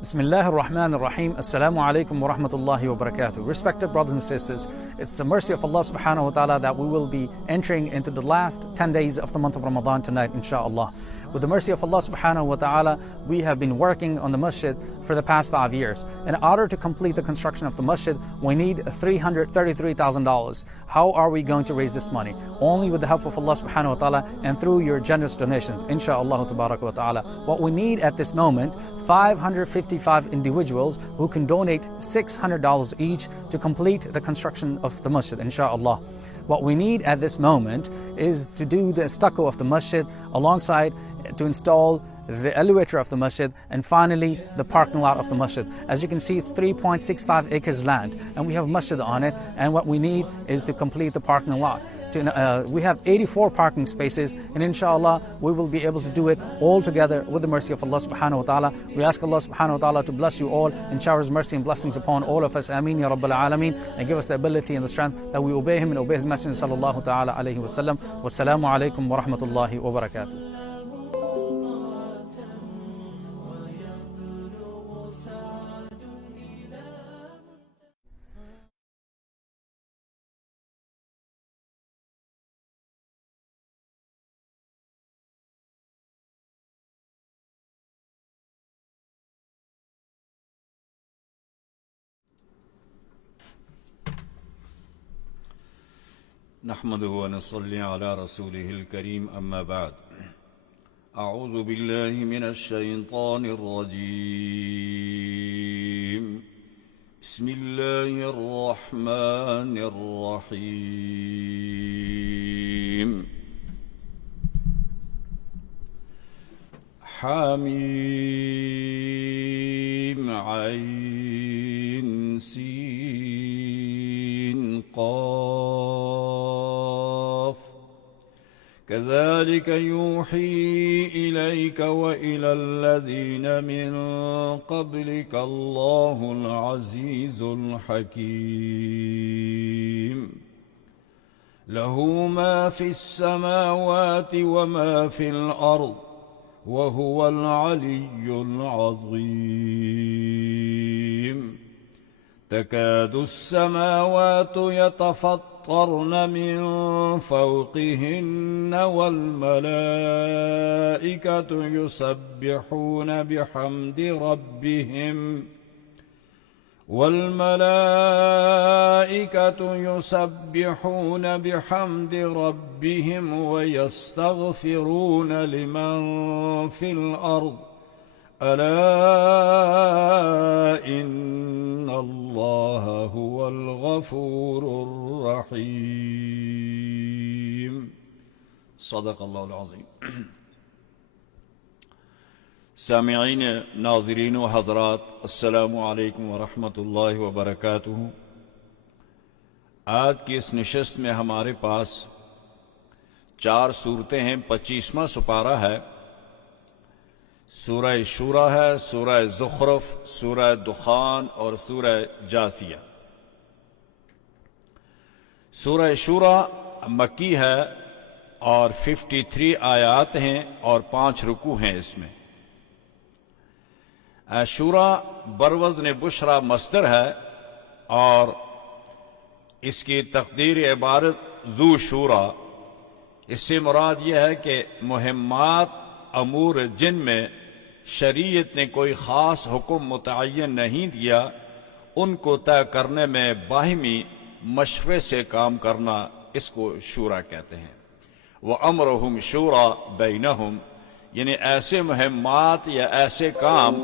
Bismillah ar-Rahman ar-Rahim. Assalamu alaikum wa rahmatullahi wa barakatuh. Respected brothers and sisters, it's the mercy of Allah subhanahu wa ta'ala that we will be entering into the last 10 days of the month of Ramadan tonight, inshallah. With the mercy of Allah subhanahu wa ta'ala, we have been working on the masjid for the past 5 years. In order to complete the construction of the masjid, we need $333,000. How are we going to raise this money? Only with the help of Allah subhanahu wa ta'ala and through your generous donations, inshallah tabarak wa ta'ala. What we need at this moment, 555 individuals who can donate $600 each to complete the construction of the masjid, inshallah. What we need at this moment is to do the stucco of the masjid, alongside to install the elevator of the masjid, and finally the parking lot of the masjid. As you can see, it's 3.65 acres land and we have masjid on it, and what we need is to complete the parking lot. We have 84 parking spaces, and inshallah we will be able to do it all together with the mercy of Allah subhanahu wa ta'ala. We ask Allah subhanahu wa ta'ala to bless you all and shower His mercy and blessings upon all of us. Ameen ya Rabbil Alameen, and give us the ability and the strength that we obey Him and obey His Messenger sallallahu ta'ala alayhi wa sallam. Wassalamu alaikum wa rahmatullahi wa barakatuh. نحمده ونصلي على رسوله الكريم أما بعد أعوذ بالله من الشيطان الرجيم بسم الله الرحمن الرحيم حميم عين سين قاف كذلك يوحي إليك وإلى الذين من قبلك الله العزيز الحكيم له ما في السماوات وما في الأرض وهو العلي العظيم تكاد السماوات يتفطرن من فوقهن والملائكة يسبحون بحمد ربهم ويستغفرون لمن في الأرض ألا إن الله هو الغفور الرحيم صدق الله العظيم. سامعین، ناظرین و حضرات، السلام علیکم ورحمۃ اللہ وبرکاتہ. آج کی اس نشست میں ہمارے پاس 4 صورتیں ہیں. 25واں سپارہ ہے، سورہ شورى ہے، سورہ زخرف، سورہ دخان اور سورہ جاثیہ. سورہ شورى مکی ہے اور 53 آیات ہیں اور 5 رکوع ہیں اس میں. شورى بروزن بشرا مصدر ہے اور اس کی تقدیر عبارت ذو شورى. اس سے مراد یہ ہے کہ مہمات امور جن میں شریعت نے کوئی خاص حکم متعین نہیں دیا، ان کو طے کرنے میں باہمی مشورے سے کام کرنا، اس کو شورى کہتے ہیں. وَأَمْرُهُمْ شُورَى بَيْنَهُمْ، یعنی ایسے مہمات یا ایسے کام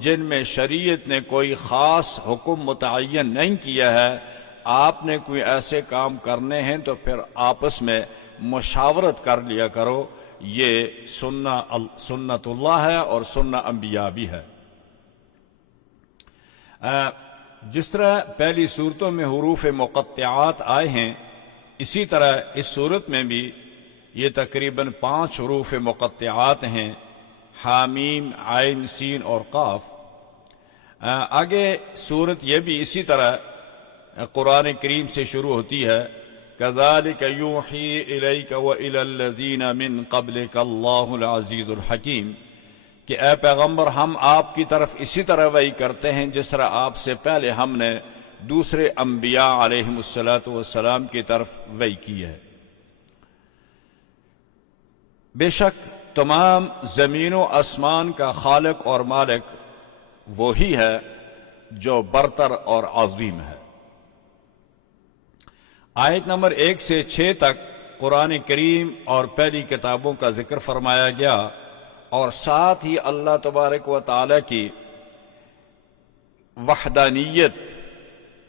جن میں شریعت نے کوئی خاص حکم متعین نہیں کیا ہے، آپ نے کوئی ایسے کام کرنے ہیں تو پھر آپس میں مشاورت کر لیا کرو. یہ سنت اللہ ہے اور سنت انبیاء بھی ہے. جس طرح پہلی صورتوں میں حروف مقطعات آئے ہیں، اسی طرح اس صورت میں بھی یہ تقریباً 5 حروف مقطعات ہیں، حامیم، عین، سین اور قاف. آگے صورت یہ بھی اسی طرح قرآن کریم سے شروع ہوتی ہے، كذلك يوحي إليك وإلى الذين من قبلك الله العزيز الحكيم. کہ اے پیغمبر ہم آپ کی طرف اسی طرح وحی کرتے ہیں جس طرح آپ سے پہلے ہم نے دوسرے انبیاء علیہم السلام کی طرف وحی کی ہے۔ بے شک تمام زمین و آسمان کا خالق اور مالک وہی ہے جو برتر اور عظیم ہے۔ آیت نمبر 1 سے 6 تک قرآن کریم اور پہلی کتابوں کا ذکر فرمایا گیا، اور ساتھ ہی اللہ تبارک و تعالی کی وحدانیت،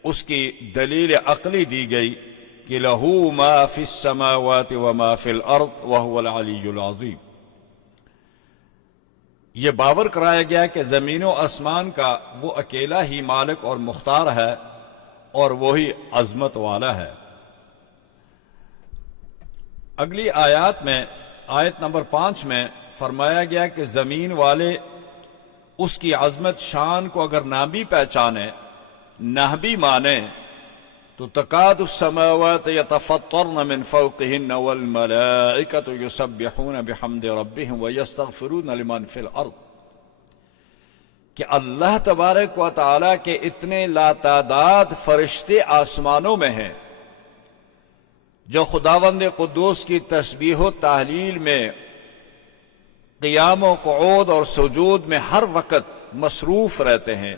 اس کی دلیل عقلی دی گئی کہ لہو ما فی السماوات وما فی الارض وہو العلی العظیم۔ یہ باور کرایا گیا کہ زمین و آسمان کا وہ اکیلا ہی مالک اور مختار ہے اور وہی عظمت والا ہے۔ اگلی آیات میں آیت نمبر 5 میں فرمایا گیا کہ زمین والے اس کی عظمت شان کو اگر نہ بھی پہچانے، نہ بھی مانے، تو تکاد السماوات یتفطرن من فوقہن والملائکۃ یسبحون بحمد ربہم ویستغفرون لمن فی الارض، کہ اللہ تبارک و تعالی کے اتنے لاتعداد فرشتے آسمانوں میں ہیں جو خداوند قدوس کی تسبیح و تحلیل میں قیام و قعود اور سجود میں ہر وقت مصروف رہتے ہیں،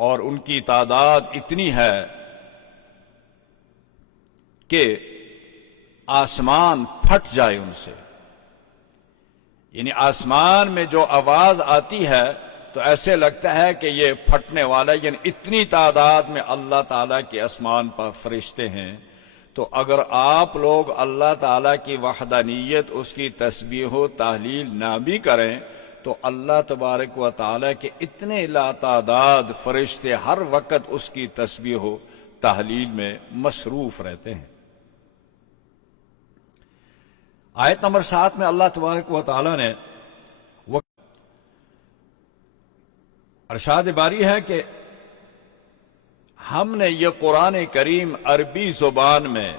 اور ان کی تعداد اتنی ہے کہ آسمان پھٹ جائے ان سے، یعنی آسمان میں جو آواز آتی ہے تو ایسے لگتا ہے کہ یہ پھٹنے والا، یعنی اتنی تعداد میں اللہ تعالیٰ کے آسمان پر فرشتے ہیں۔ تو اگر آپ لوگ اللہ تعالیٰ کی وحدانیت، اس کی تسبیح و تحلیل نہ بھی کریں تو اللہ تبارک و تعالیٰ کے اتنے لاتعداد فرشتے ہر وقت اس کی تسبیح و تحلیل میں مصروف رہتے ہیں۔ آیت نمبر 7 میں اللہ تبارک و تعالیٰ نے ارشاد باری ہے کہ ہم نے یہ قرآن کریم عربی زبان میں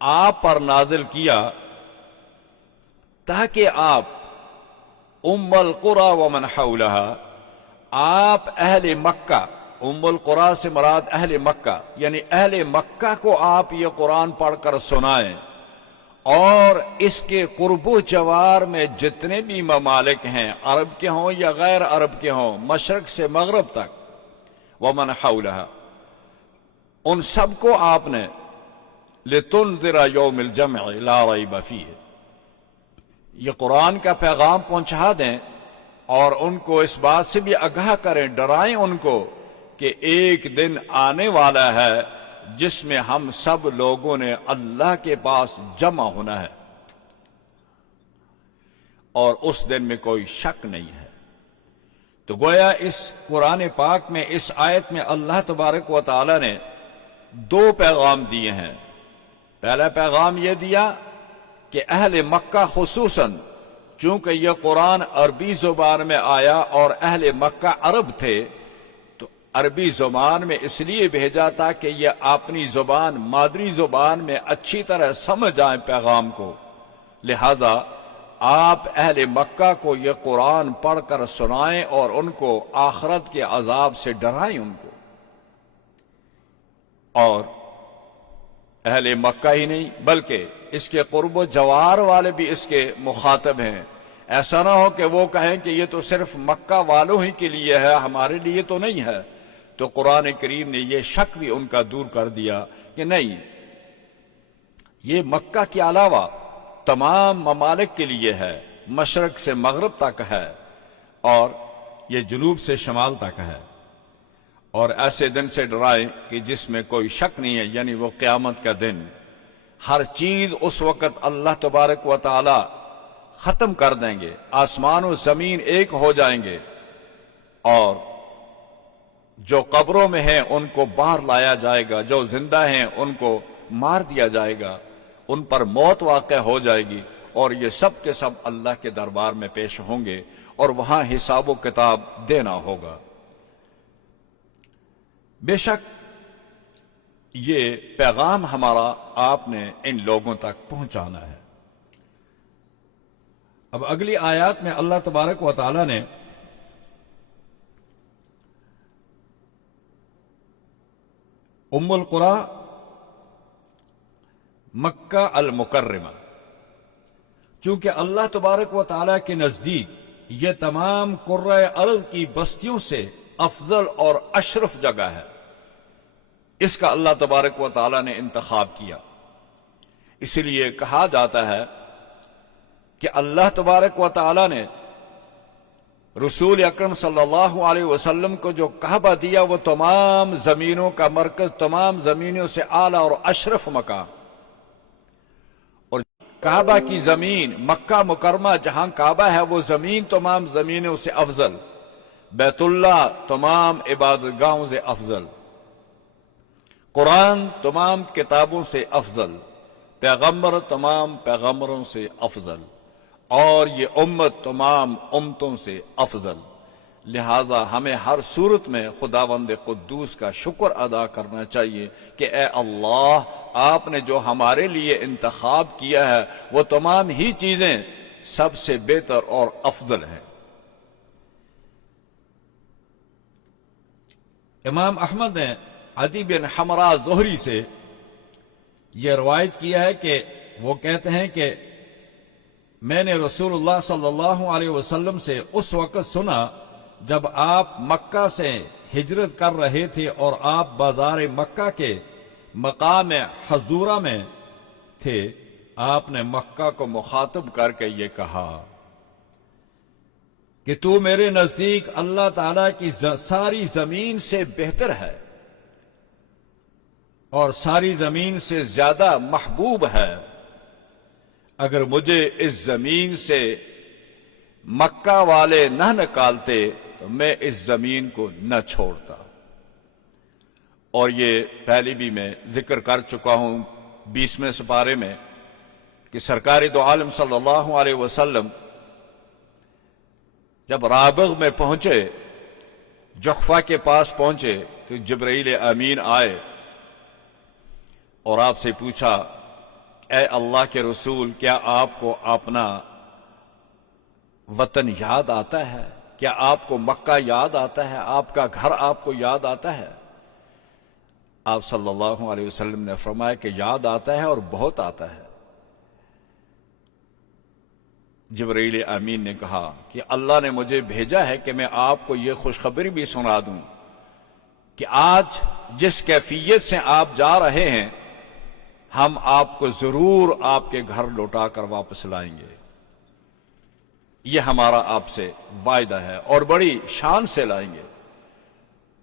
آپ پر نازل کیا تاکہ آپ ام القری ومن حولہا، آپ اہل مکہ، ام القری سے مراد اہل مکہ، یعنی اہل مکہ کو آپ یہ قرآن پڑھ کر سنائیں، اور اس کے قرب و جوار میں جتنے بھی ممالک ہیں، عرب کے ہوں یا غیر عرب کے ہوں، مشرق سے مغرب تک، ومن حولہا، ان سب کو آپ نے لتنذر یوم الجمع لا ریب فیہ، یہ قرآن کا پیغام پہنچا دیں اور ان کو اس بات سے بھی آگاہ کریں، ڈرائیں ان کو کہ ایک دن آنے والا ہے جس میں ہم سب لوگوں نے اللہ کے پاس جمع ہونا ہے، اور اس دن میں کوئی شک نہیں ہے۔ تو گویا اس قرآن پاک میں، اس آیت میں اللہ تبارک و تعالی نے 2 پیغام دیے ہیں۔ پہلا پیغام یہ دیا کہ اہل مکہ خصوصاً، چونکہ یہ قرآن عربی زبان میں آیا اور اہل مکہ عرب تھے، تو عربی زبان میں اس لیے بھیجا تھا کہ یہ اپنی زبان، مادری زبان میں اچھی طرح سمجھ آئیں پیغام کو، لہذا آپ اہل مکہ کو یہ قرآن پڑھ کر سنائیں اور ان کو آخرت کے عذاب سے ڈرائیں ان کو۔ اور اہل مکہ ہی نہیں بلکہ اس کے قرب و جوار والے بھی اس کے مخاطب ہیں۔ ایسا نہ ہو کہ وہ کہیں کہ یہ تو صرف مکہ والوں ہی کے لیے ہے، ہمارے لیے تو نہیں ہے۔ تو قرآن کریم نے یہ شک بھی ان کا دور کر دیا کہ نہیں، یہ مکہ کے علاوہ تمام ممالک کے لیے ہے، مشرق سے مغرب تک ہے اور یہ جنوب سے شمال تک ہے، اور ایسے دن سے ڈرائیں کہ جس میں کوئی شک نہیں ہے، یعنی وہ قیامت کا دن۔ ہر چیز اس وقت اللہ تبارک و تعالی ختم کر دیں گے، آسمان و زمین ایک ہو جائیں گے، اور جو قبروں میں ہیں ان کو باہر لایا جائے گا، جو زندہ ہیں ان کو مار دیا جائے گا، ان پر موت واقع ہو جائے گی، اور یہ سب کے سب اللہ کے دربار میں پیش ہوں گے اور وہاں حساب و کتاب دینا ہوگا۔ بے شک یہ پیغام ہمارا آپ نے ان لوگوں تک پہنچانا ہے۔ اب اگلی آیات میں اللہ تبارک و تعالی نے ام القری مکہ المکرمہ، چونکہ اللہ تبارک و تعالی کے نزدیک یہ تمام قرۂ ارض کی بستیوں سے افضل اور اشرف جگہ ہے، اس کا اللہ تبارک و تعالی نے انتخاب کیا۔ اس لیے کہا جاتا ہے کہ اللہ تبارک و تعالی نے رسول اکرم صلی اللہ علیہ وسلم کو جو کعبہ دیا وہ تمام زمینوں کا مرکز، تمام زمینوں سے اعلیٰ اور اشرف مقام، اور کعبہ کی زمین مکہ مکرمہ جہاں کعبہ ہے وہ زمین تمام زمینوں سے افضل، بیت اللہ تمام عبادت گاہوں سے افضل، قرآن تمام کتابوں سے افضل، پیغمبر تمام پیغمبروں سے افضل، اور یہ امت تمام امتوں سے افضل۔ لہذا ہمیں ہر صورت میں خداوند قدوس کا شکر ادا کرنا چاہیے کہ اے اللہ، آپ نے جو ہمارے لیے انتخاب کیا ہے وہ تمام ہی چیزیں سب سے بہتر اور افضل ہیں۔ امام احمد نے عدی بن حمرا زہری سے یہ روایت کیا ہے کہ وہ کہتے ہیں کہ میں نے رسول اللہ صلی اللہ علیہ وسلم سے اس وقت سنا جب آپ مکہ سے ہجرت کر رہے تھے اور آپ بازار مکہ کے مقام حضورہ میں تھے، آپ نے مکہ کو مخاطب کر کے یہ کہا کہ تو میرے نزدیک اللہ تعالی کی ساری زمین سے بہتر ہے اور ساری زمین سے زیادہ محبوب ہے۔ اگر مجھے اس زمین سے مکہ والے نہ نکالتے تو میں اس زمین کو نہ چھوڑتا۔ اور یہ پہلے بھی میں ذکر کر چکا ہوں 20ویں سپارے میں کہ سرکار دو عالم صلی اللہ علیہ وسلم جب رابغ میں پہنچے، جحفہ کے پاس پہنچے تو جبرائیل امین آئے اور آپ سے پوچھا، اے اللہ کے رسول، کیا آپ کو اپنا وطن یاد آتا ہے؟ کیا آپ کو مکہ یاد آتا ہے؟ آپ کا گھر آپ کو یاد آتا ہے؟ آپ صلی اللہ علیہ وسلم نے فرمایا کہ یاد آتا ہے اور بہت آتا ہے۔ جبرائیل امین نے کہا کہ اللہ نے مجھے بھیجا ہے کہ میں آپ کو یہ خوشخبری بھی سنا دوں کہ آج جس کیفیت سے آپ جا رہے ہیں ہم آپ کو ضرور آپ کے گھر لوٹا کر واپس لائیں گے۔ یہ ہمارا آپ سے وعدہ ہے اور بڑی شان سے لائیں گے۔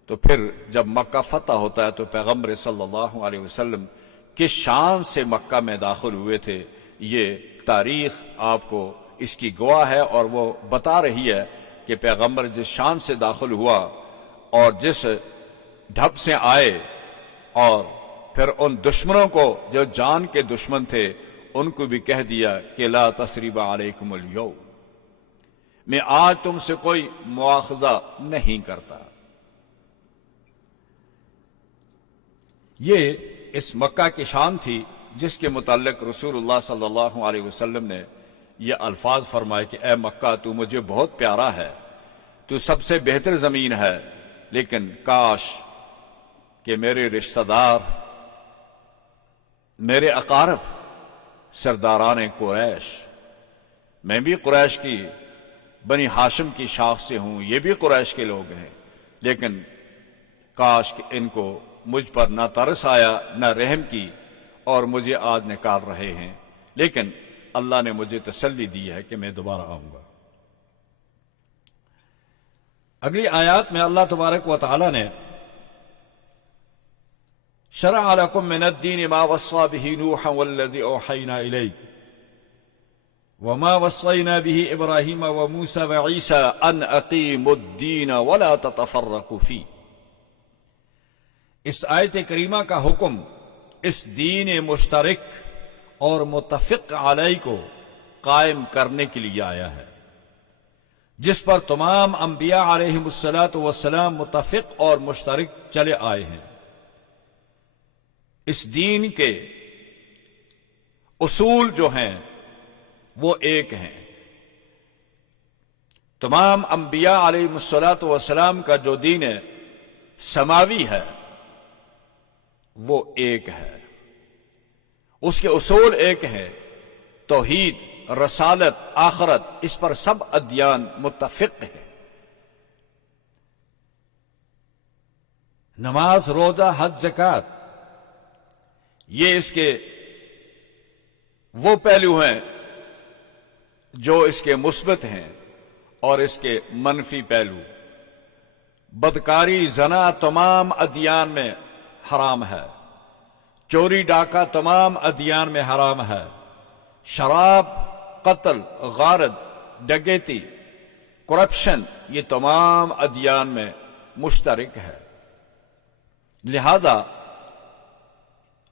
تو پھر جب مکہ فتح ہوتا ہے تو پیغمبر صلی اللہ علیہ وسلم کس شان سے مکہ میں داخل ہوئے تھے، یہ تاریخ آپ کو اس کی گواہ ہے، اور وہ بتا رہی ہے کہ پیغمبر جس شان سے داخل ہوا اور جس ڈھب سے آئے، اور پھر ان دشمنوں کو جو جان کے دشمن تھے ان کو بھی کہہ دیا کہ لا تثریب علیکم اليوم، میں آج تم سے کوئی مواخذہ نہیں کرتا۔ یہ اس مکہ کی شان تھی جس کے متعلق رسول اللہ صلی اللہ علیہ وسلم نے یہ الفاظ فرمائے کہ اے مکہ، تو مجھے بہت پیارا ہے، تو سب سے بہتر زمین ہے، لیکن کاش کہ میرے رشتہ دار، میرے اقارب، سرداران قریش، میں بھی قریش کی بنی ہاشم کی شاخ سے ہوں، یہ بھی قریش کے لوگ ہیں، لیکن کاش کہ ان کو مجھ پر نہ ترس آیا نہ رحم کی، اور مجھے آج نکال رہے ہیں، لیکن اللہ نے مجھے تسلی دی ہے کہ میں دوبارہ آؤں گا۔ اگلی آیات میں اللہ تبارک و تعالی نے شرع لکم من الدین ما وصى به نوحا والذی اوحینا الیک وما وصینا به ابراہیم وموسى وعیسى ان اقیموا الدین ولا تتفرقوا فیہ۔ اس آیت کریمہ کا حکم اس دین مشترک اور متفق علیہ کو قائم کرنے کے لیے آیا ہے، جس پر تمام انبیاء علیہم السلام متفق اور مشترک چلے آئے ہیں۔ اس دین کے اصول جو ہیں وہ ایک ہیں، تمام انبیاء علیہ الصلوۃ والسلام کا جو دین ہے سماوی ہے وہ ایک ہے، اس کے اصول ایک ہیں، توحید، رسالت، آخرت، اس پر سب ادیان متفق ہیں۔ نماز، روزہ، حج، زکوٰۃ، یہ اس کے وہ پہلو ہیں جو اس کے مثبت ہیں اور اس کے منفی پہلو۔ بدکاری، زنا تمام ادیان میں حرام ہے، چوری ڈاکہ تمام ادیان میں حرام ہے، شراب، قتل، غارت، ڈکیتی، کرپشن، یہ تمام ادیان میں مشترک ہے۔ لہذا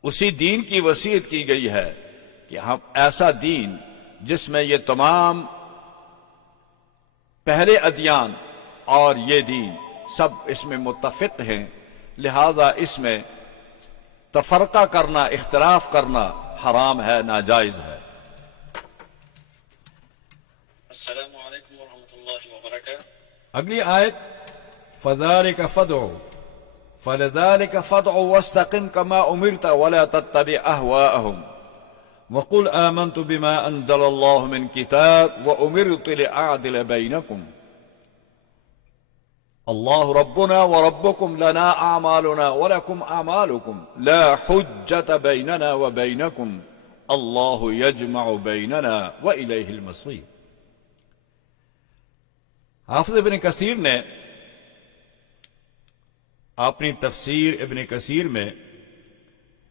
اسی دین کی وصیت کی گئی ہے کہ ہم ایسا دین جس میں یہ تمام پہلے ادیان اور یہ دین سب اس میں متفق ہیں، لہذا اس میں تفرقہ کرنا، اختلاف کرنا حرام ہے، ناجائز ہے۔ السلام علیکم ورحمۃ اللہ وبرکاتہ۔ اگلی آیت فذلک فدع فلذلك فدع واستقم كما امرت ولا تتبع اهواءهم وقل آمنت بما انزل الله من كتاب وامرت لاعدل بينكم الله ربنا وربكم لنا اعمالنا ولكم اعمالكم لا حجة بيننا وبينكم الله يجمع بيننا واليه المصير۔ حافظ ابن کثیر نے اپنی تفسیر ابن کثیر میں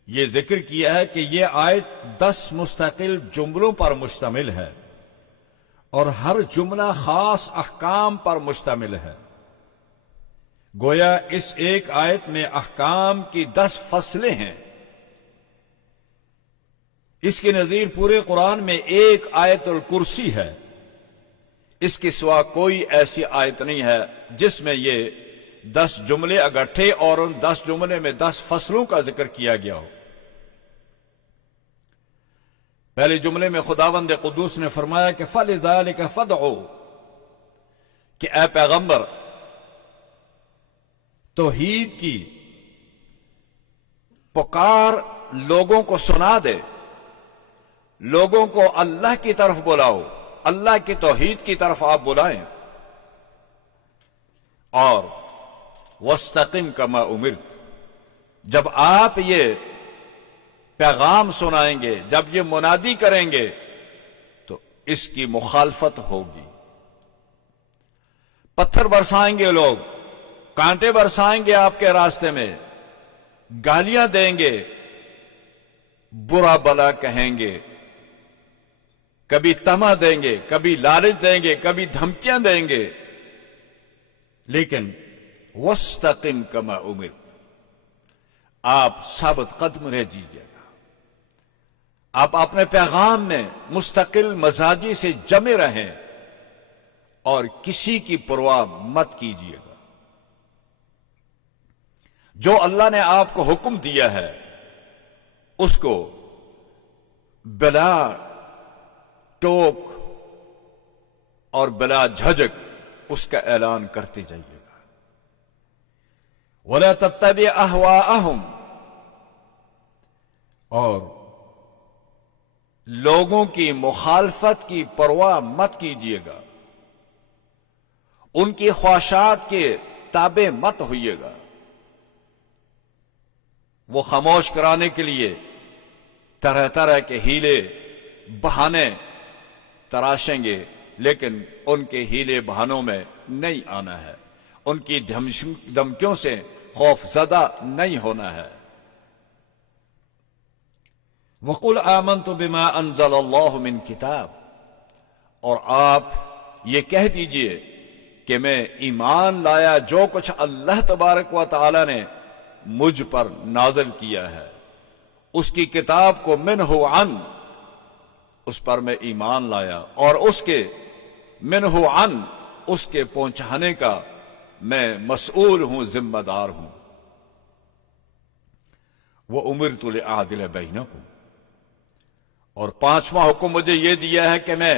یہ ذکر کیا ہے کہ یہ آیت 10 مستقل جملوں پر مشتمل ہے اور ہر جملہ خاص احکام پر مشتمل ہے۔ گویا اس ایک آیت میں احکام کی 10 فصلیں ہیں۔ اس کی نظیر پورے قرآن میں ایک آیت الکرسی ہے، اس کے سوا کوئی ایسی آیت نہیں ہے جس میں یہ 10 جملے اگٹھے اور ان 10 جملے میں 10 فصلوں کا ذکر کیا گیا ہو۔ پہلے جملے میں خداوند قدوس نے فرمایا کہ فَلِذَلِكَ فَدْعُوا، کہ اے پیغمبر توحید کی پکار لوگوں کو سنا دے، لوگوں کو اللہ کی طرف بلاؤ، اللہ کی توحید کی طرف آپ بلائیں، اور وَاسْتَقِمْ كَمَا أُمِرْتَ، جب آپ یہ پیغام سنائیں گے، جب یہ منادی کریں گے تو اس کی مخالفت ہوگی۔ پتھر برسائیں گے لوگ، کانٹے برسائیں گے آپ کے راستے میں، گالیاں دیں گے، برا بلا کہیں گے، کبھی طمع دیں گے، کبھی لالچ دیں گے، کبھی دھمکیاں دیں گے، لیکن وَاسْتَقِمْ كَمَا أُمِرْتَ، آپ ثابت قدم رہ جیجیے گا، آپ اپنے پیغام میں مستقل مزاجی سے جمے رہیں اور کسی کی پرواہ مت کیجیے گا۔ جو اللہ نے آپ کو حکم دیا ہے اس کو بلا ٹوک اور بلا جھجک اس کا اعلان کرتے جائیے گا۔ وَلَا تَتَّبِعْ أَهْوَاءَهُمْ، اور لوگوں کی مخالفت کی پرواہ مت کیجیے گا، ان کی خواہشات کے تابع مت ہوئیے گا۔ وہ خاموش کرانے کے لیے طرح طرح کے ہیلے بہانے تراشیں گے، لیکن ان کے ہیلے بہانوں میں نہیں آنا ہے، ان کی دھمکیوں سے خوف زدہ نہیں ہونا ہے۔ وَقُلْ آمَنْتُ بِمَا أَنزَلَ اللَّهُ مِنْ کتاب، اور آپ یہ کہہ دیجئے کہ میں ایمان لایا جو کچھ اللہ تبارک و تعالی نے مجھ پر نازل کیا ہے، اس کی کتاب کو منہ عن، اس پر میں ایمان لایا، اور اس کے منہ عن، اس کے پہنچانے کا میں مسئول ہوں، ذمہ دار ہوں۔ وَأُمِرْتُ لِأَعْدِلَ بَيْنَكُمْ، اور 5واں حکم مجھے یہ دیا ہے کہ میں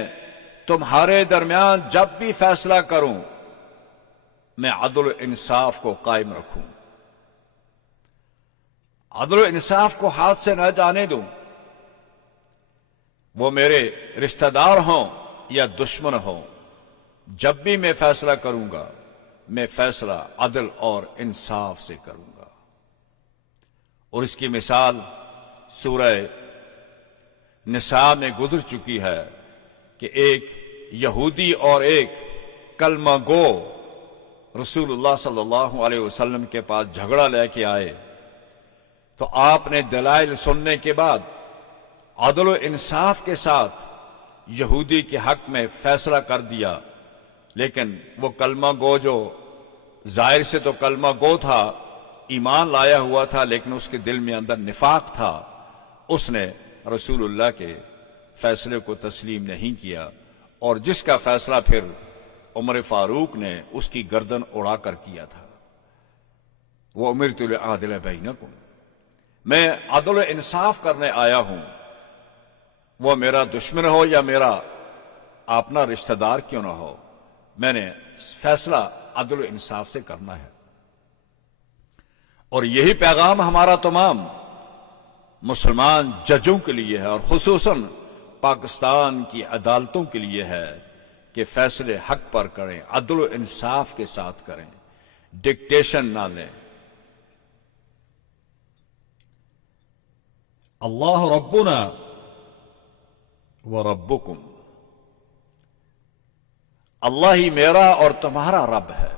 تمہارے درمیان جب بھی فیصلہ کروں میں عدل و انصاف کو قائم رکھوں، عدل و انصاف کو ہاتھ سے نہ جانے دوں، وہ میرے رشتہ دار ہوں یا دشمن ہوں، جب بھی میں فیصلہ کروں گا میں فیصلہ عدل اور انصاف سے کروں گا۔ اور اس کی مثال سورہ نساء میں گزر چکی ہے کہ ایک یہودی اور ایک کلمہ گو رسول اللہ صلی اللہ علیہ وسلم کے پاس جھگڑا لے کے آئے، تو آپ نے دلائل سننے کے بعد عدل و انصاف کے ساتھ یہودی کے حق میں فیصلہ کر دیا، لیکن وہ کلمہ گو جو ظاہر سے تو کلمہ گو تھا، ایمان لایا ہوا تھا، لیکن اس کے دل میں اندر نفاق تھا، اس نے رسول اللہ کے فیصلے کو تسلیم نہیں کیا، اور جس کا فیصلہ پھر عمر فاروق نے اس کی گردن اڑا کر کیا تھا۔ وَأُمِرْتُ لِأَعْدِلَ بَيْنَكُمْ، میں عدل و انصاف کرنے آیا ہوں، وہ میرا دشمن ہو یا میرا اپنا رشتہ دار کیوں نہ ہو، میں نے فیصلہ عدل و انصاف سے کرنا ہے۔ اور یہی پیغام ہمارا تمام مسلمان ججوں کے لیے ہے، اور خصوصاً پاکستان کی عدالتوں کے لیے ہے کہ فیصلے حق پر کریں، عدل و انصاف کے ساتھ کریں، ڈکٹیشن نہ لیں۔ اللہ ربنا وربکم، اللہ ہی میرا اور تمہارا رب ہے،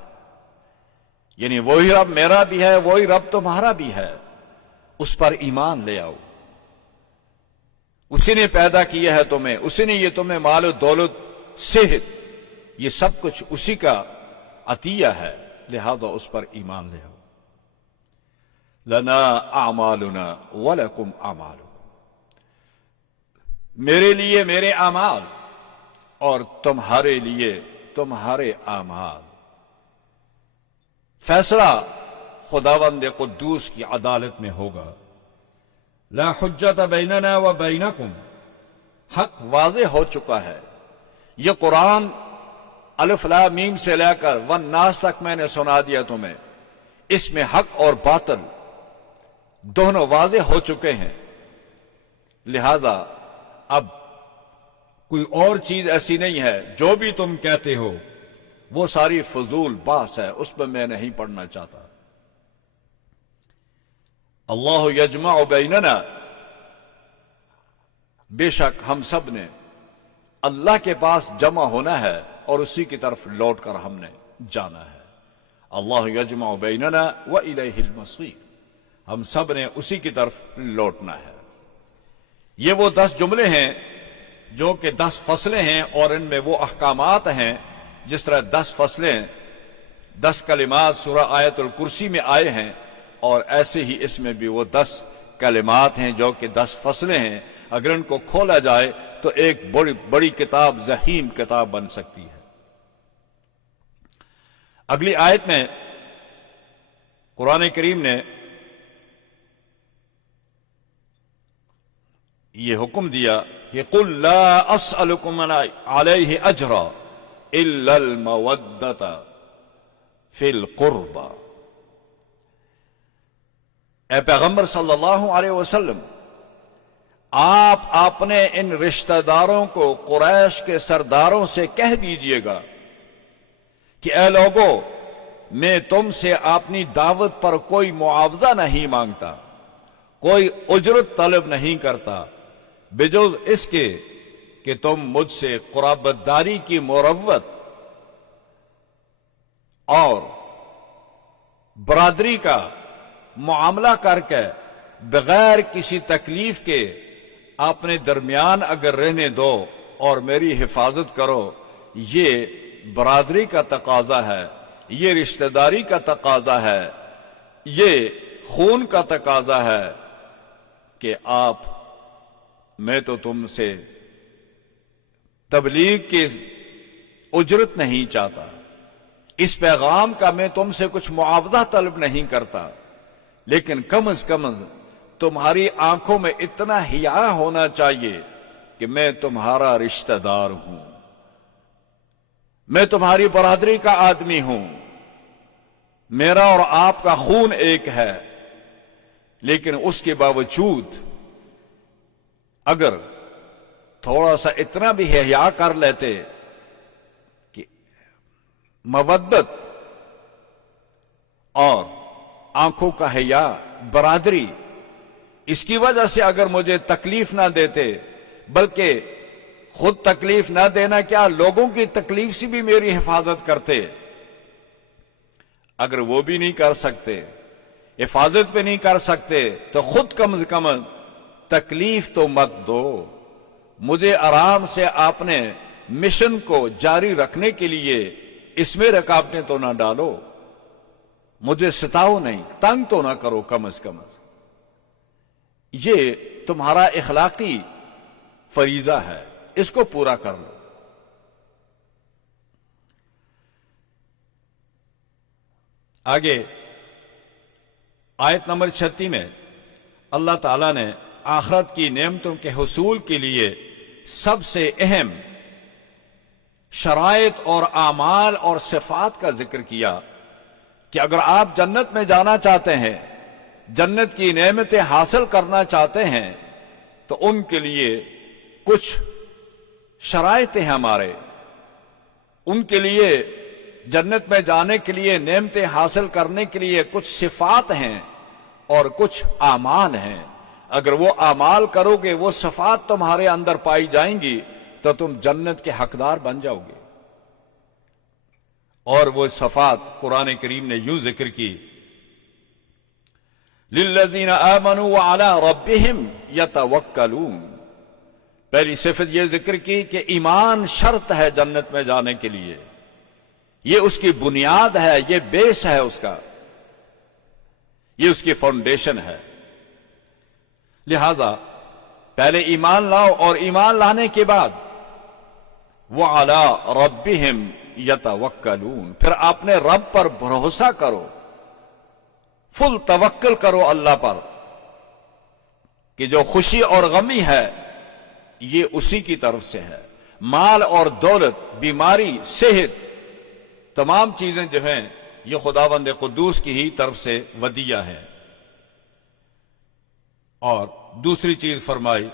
یعنی وہی رب میرا بھی ہے، وہی رب تمہارا بھی ہے، اس پر ایمان لے آؤ۔ اسی نے پیدا کیا ہے تمہیں، اسی نے یہ تمہیں مال و دولت، صحت، یہ سب کچھ اسی کا عطیہ ہے، لہذا اس پر ایمان لے آؤ۔ لنا اعمالنا ولکم اعمالکم، میرے لیے میرے اعمال اور تمہارے لیے تمہارے اعمال۔ فیصلہ خداوند قدوس کی عدالت میں ہوگا۔ لا حجت بیننا و بینکم، حق واضح ہو چکا ہے۔ یہ قرآن الف لام میم سے لے کر والناس تک میں نے سنا دیا تمہیں، اس میں حق اور باطل دونوں واضح ہو چکے ہیں، لہذا اب کوئی اور چیز ایسی نہیں ہے، جو بھی تم کہتے ہو وہ ساری فضول بحث ہے، اس میں میں نہیں پڑھنا چاہتا۔ اللہ یجمع بیننا، بے شک ہم سب نے اللہ کے پاس جمع ہونا ہے اور اسی کی طرف لوٹ کر ہم نے جانا ہے۔ اللہ یجمع بیننا وإلیہ المصیر، ہم سب نے اسی کی طرف لوٹنا ہے۔ یہ وہ 10 جملے ہیں جو کہ 10 فصلیں ہیں، اور ان میں وہ احکامات ہیں، جس طرح 10 فصلیں 10 کلمات سورہ آیت الکرسی میں آئے ہیں، اور ایسے ہی اس میں بھی وہ 10 کلمات ہیں جو کہ 10 فصلیں ہیں۔ اگر ان کو کھولا جائے تو ایک بڑی کتاب، ذہین کتاب بن سکتی ہے۔ اگلی آیت میں قرآن کریم نے یہ حکم دیا کہ قُلْ لَا أَسْأَلُكُمْ عَلَيْهِ أَجْرًا إِلَّا الْمَوَدَّةَ فِي الْقُرْبَى، اے پیغمبر صلی اللہ علیہ وسلم، آپ اپنے ان رشتہ داروں کو، قریش کے سرداروں سے کہہ دیجئے گا کہ اے لوگو، میں تم سے اپنی دعوت پر کوئی معاوضہ نہیں مانگتا، کوئی اجرت طلب نہیں کرتا، بجز اس کے کہ تم مجھ سے قرابت داری کی مروت اور برادری کا معاملہ کر کے بغیر کسی تکلیف کے اپنے درمیان اگر رہنے دو اور میری حفاظت کرو، یہ برادری کا تقاضا ہے، یہ رشتہ داری کا تقاضا ہے، یہ خون کا تقاضا ہے کہ میں تو تم سے تبلیغ کی اجرت نہیں چاہتا، اس پیغام کا میں تم سے کچھ معاوضہ طلب نہیں کرتا، لیکن کم از کم تمہاری آنکھوں میں اتنا حیا ہونا چاہیے کہ میں تمہارا رشتہ دار ہوں، میں تمہاری برادری کا آدمی ہوں، میرا اور آپ کا خون ایک ہے، لیکن اس کے باوجود اگر تھوڑا سا اتنا بھی حیا کر لیتے کہ مودت اور آنکھوں کا حیا، برادری، اس کی وجہ سے اگر مجھے تکلیف نہ دیتے، بلکہ خود تکلیف نہ دینا کیا لوگوں کی تکلیف سے بھی میری حفاظت کرتے، اگر وہ بھی نہیں کر سکتے، حفاظت بھی نہیں کر سکتے، تو خود کم از کم تکلیف تو مت دو، مجھے آرام سے آپ نے مشن کو جاری رکھنے کے لیے اس میں رکاوٹیں تو نہ ڈالو، مجھے ستاؤ نہیں، تنگ تو نہ کرو کم از کم۔ یہ تمہارا اخلاقی فریضہ ہے، اس کو پورا کر لو۔ آگے آیت نمبر 36 میں اللہ تعالیٰ نے آخرت کی نعمتوں کے حصول کے لیے سب سے اہم شرائط اور اعمال اور صفات کا ذکر کیا کہ اگر آپ جنت میں جانا چاہتے ہیں، جنت کی نعمتیں حاصل کرنا چاہتے ہیں، تو ان کے لیے کچھ شرائط ہیں ہمارے، ان کے لیے جنت میں جانے کے لیے، نعمتیں حاصل کرنے کے لیے کچھ صفات ہیں اور کچھ اعمال ہیں۔ اگر وہ اعمال کرو گے، وہ صفات تمہارے اندر پائی جائیں گی، تو تم جنت کے حقدار بن جاؤ گے۔ اور وہ صفات قرآن کریم نے یوں ذکر کی، لِلَّذِينَ آمَنُوا وَعَلَىٰ رَبِّهِمْ يَتَوَكَّلُونَ۔ پہلی صفت یہ ذکر کی کہ ایمان شرط ہے جنت میں جانے کے لیے، یہ اس کی بنیاد ہے، یہ بیس ہے اس کا، یہ اس کی فاؤنڈیشن ہے۔ لہذا پہلے ایمان لاؤ، اور ایمان لانے کے بعد وَعَلَىٰ رَبِّهِمْ يَتَوَكَّلُونَ، پھر اپنے رب پر بھروسہ کرو، فل توکل کرو اللہ پر، کہ جو خوشی اور غمی ہے یہ اسی کی طرف سے ہے۔ مال اور دولت، بیماری، صحت، تمام چیزیں جو ہیں یہ خداوند قدوس کی ہی طرف سے ودیہ ہے۔ اور دوسری چیز فرمائی،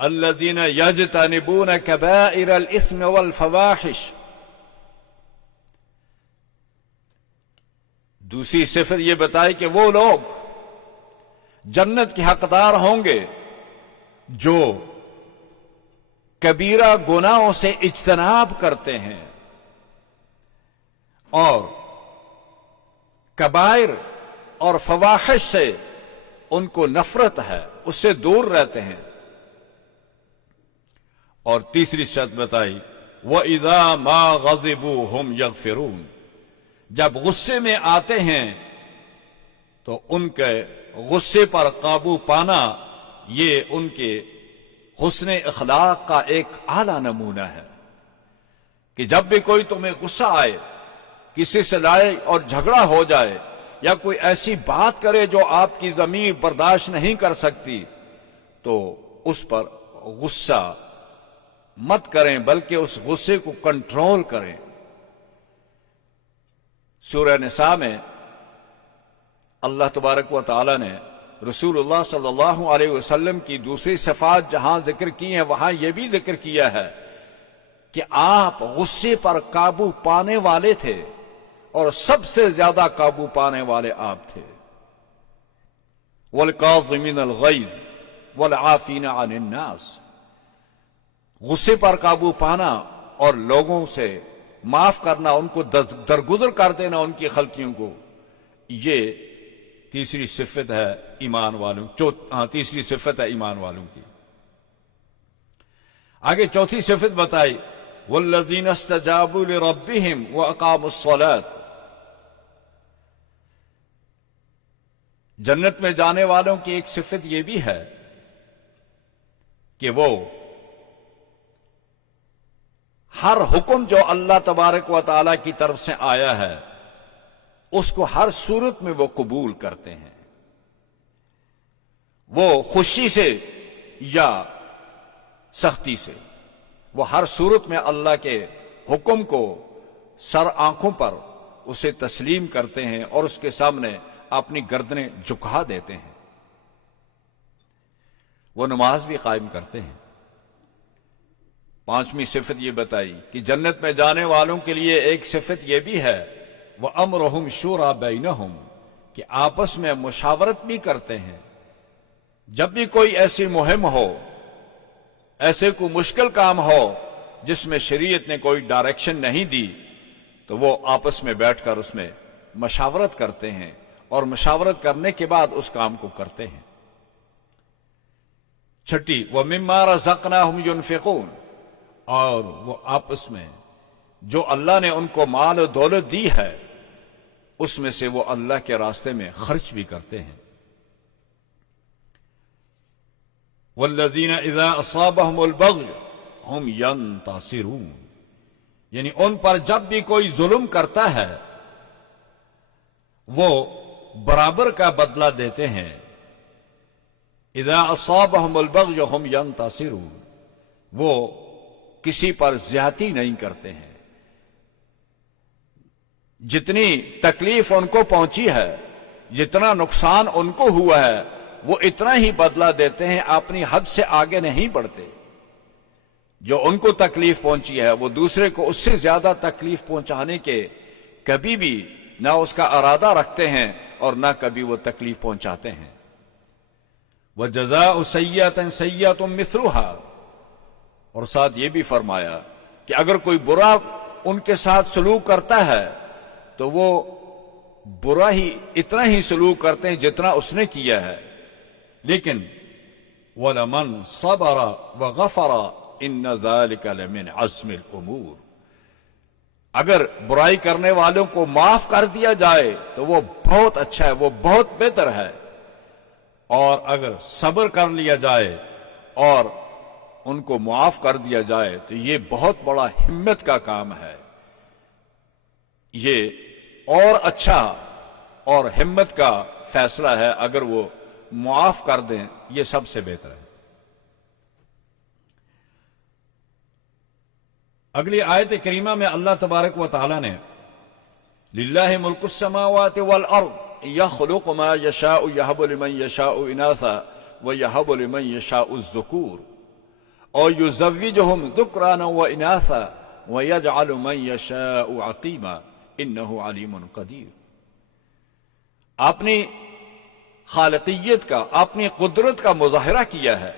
الذین یجتنبون کبائر الاثم والفواحش، دوسری صفت یہ بتائی کہ وہ لوگ جنت کے حقدار ہوں گے جو کبیرہ گناہوں سے اجتناب کرتے ہیں، اور کبائر اور فواحش سے ان کو نفرت ہے، اس سے دور رہتے ہیں۔ اور تیسری شرط بتائی، وَإِذَا مَا غَضِبُوا هُمْ يَغْفِرُونَ، جب غصے میں آتے ہیں تو ان کے غصے پر قابو پانا یہ ان کے حسن اخلاق کا ایک اعلیٰ نمونہ ہے، کہ جب بھی کوئی تمہیں غصہ آئے، کسی سے لڑائی اور جھگڑا ہو جائے، یا کوئی ایسی بات کرے جو آپ کی ضمیر برداشت نہیں کر سکتی، تو اس پر غصہ مت کریں، بلکہ اس غصے کو کنٹرول کریں۔ سورہ نساء میں اللہ تبارک و تعالی نے رسول اللہ صلی اللہ علیہ وسلم کی دوسری صفات جہاں ذکر کی ہیں، وہاں یہ بھی ذکر کیا ہے کہ آپ غصے پر قابو پانے والے تھے، اور سب سے زیادہ قابو پانے والے آپ تھے۔ وَالْقَاظِمِينَ الْغَيْظَ وَالْعَافِينَ عَنِ النَّاسِ، غصے پر قابو پانا اور لوگوں سے معاف کرنا، ان کو درگزر کر دینا ان کی غلطیوں کو، یہ تیسری صفت ہے ایمان والوں، تیسری صفت ہے ایمان والوں کی۔ آگے چوتھی صفت بتائی، وَالَّذِينَ اسْتَجَابُوا لِرَبِّهِمْ وَأَقَامُوا الصَّلَاةَ، جنت میں جانے والوں کی ایک صفت یہ بھی ہے کہ وہ ہر حکم جو اللہ تبارک و تعالی کی طرف سے آیا ہے اس کو ہر صورت میں وہ قبول کرتے ہیں، وہ خوشی سے یا سختی سے، وہ ہر صورت میں اللہ کے حکم کو سر آنکھوں پر اسے تسلیم کرتے ہیں اور اس کے سامنے اپنی گردنیں جھکا دیتے ہیں. وہ نماز بھی قائم کرتے ہیں. پانچویں صفت یہ بتائی کہ جنت میں جانے والوں کے لیے ایک صفت یہ بھی ہے وَأَمْرُهُمْ شُورَى بَيْنَهُمْ کہ آپس میں مشاورت بھی کرتے ہیں. جب بھی کوئی ایسی مہم ہو، ایسے کوئی مشکل کام ہو جس میں شریعت نے کوئی ڈائریکشن نہیں دی، تو وہ آپس میں بیٹھ کر اس میں مشاورت کرتے ہیں اور مشاورت کرنے کے بعد اس کام کو کرتے ہیں. چھٹی وَمِمَّا رَزَقْنَاهُمْ يُنْفِقُونَ اور وہ آپس میں جو اللہ نے ان کو مال و دولت دی ہے اس میں سے وہ اللہ کے راستے میں خرچ بھی کرتے ہیں. وَالَّذِينَ إِذَا أَصَابَهُمُ الْبَغْيُ هُمْ يَنْتَصِرُونَ یعنی ان پر جب بھی کوئی ظلم کرتا ہے وہ برابر کا بدلہ دیتے ہیں. اذا اصابهم البغي هم ينتصرون وہ کسی پر زیادتی نہیں کرتے ہیں. جتنی تکلیف ان کو پہنچی ہے، جتنا نقصان ان کو ہوا ہے، وہ اتنا ہی بدلہ دیتے ہیں، اپنی حد سے آگے نہیں بڑھتے. جو ان کو تکلیف پہنچی ہے وہ دوسرے کو اس سے زیادہ تکلیف پہنچانے کے کبھی بھی نہ اس کا ارادہ رکھتے ہیں اور نہ کبھی وہ تکلیف پہنچاتے ہیں. وَجَزَاءُ سَيِّئَةٍ سَيِّئَةٌ مِثْلُهَا اور ساتھ یہ بھی فرمایا کہ اگر کوئی برا ان کے ساتھ سلوک کرتا ہے تو وہ برا ہی اتنا ہی سلوک کرتے ہیں جتنا اس نے کیا ہے. لیکن وَلَمَنْ صَبَرَ وَغَفَرَ إِنَّ ذَلِكَ لَمِنْ عَزْمِ الْأُمُورِ اگر برائی کرنے والوں کو معاف کر دیا جائے تو وہ بہت اچھا ہے، وہ بہت بہتر ہے. اور اگر صبر کر لیا جائے اور ان کو معاف کر دیا جائے تو یہ بہت بڑا ہمت کا کام ہے. یہ اور اچھا اور ہمت کا فیصلہ ہے. اگر وہ معاف کر دیں یہ سب سے بہتر ہے. اگلی آیت کریمہ میں اللہ تبارک و تعالی نے للہ ملک السماوات والارض یخلق ما یشاء یہب لمن یشاء اناثا ویہب لمن یشاء الذکور اور یزوجہم ذکرانا واناثا ویجعل من یشاء عقیما انہ علیم قدیر. اپنی خالقیت کا، اپنی قدرت کا مظاہرہ کیا ہے.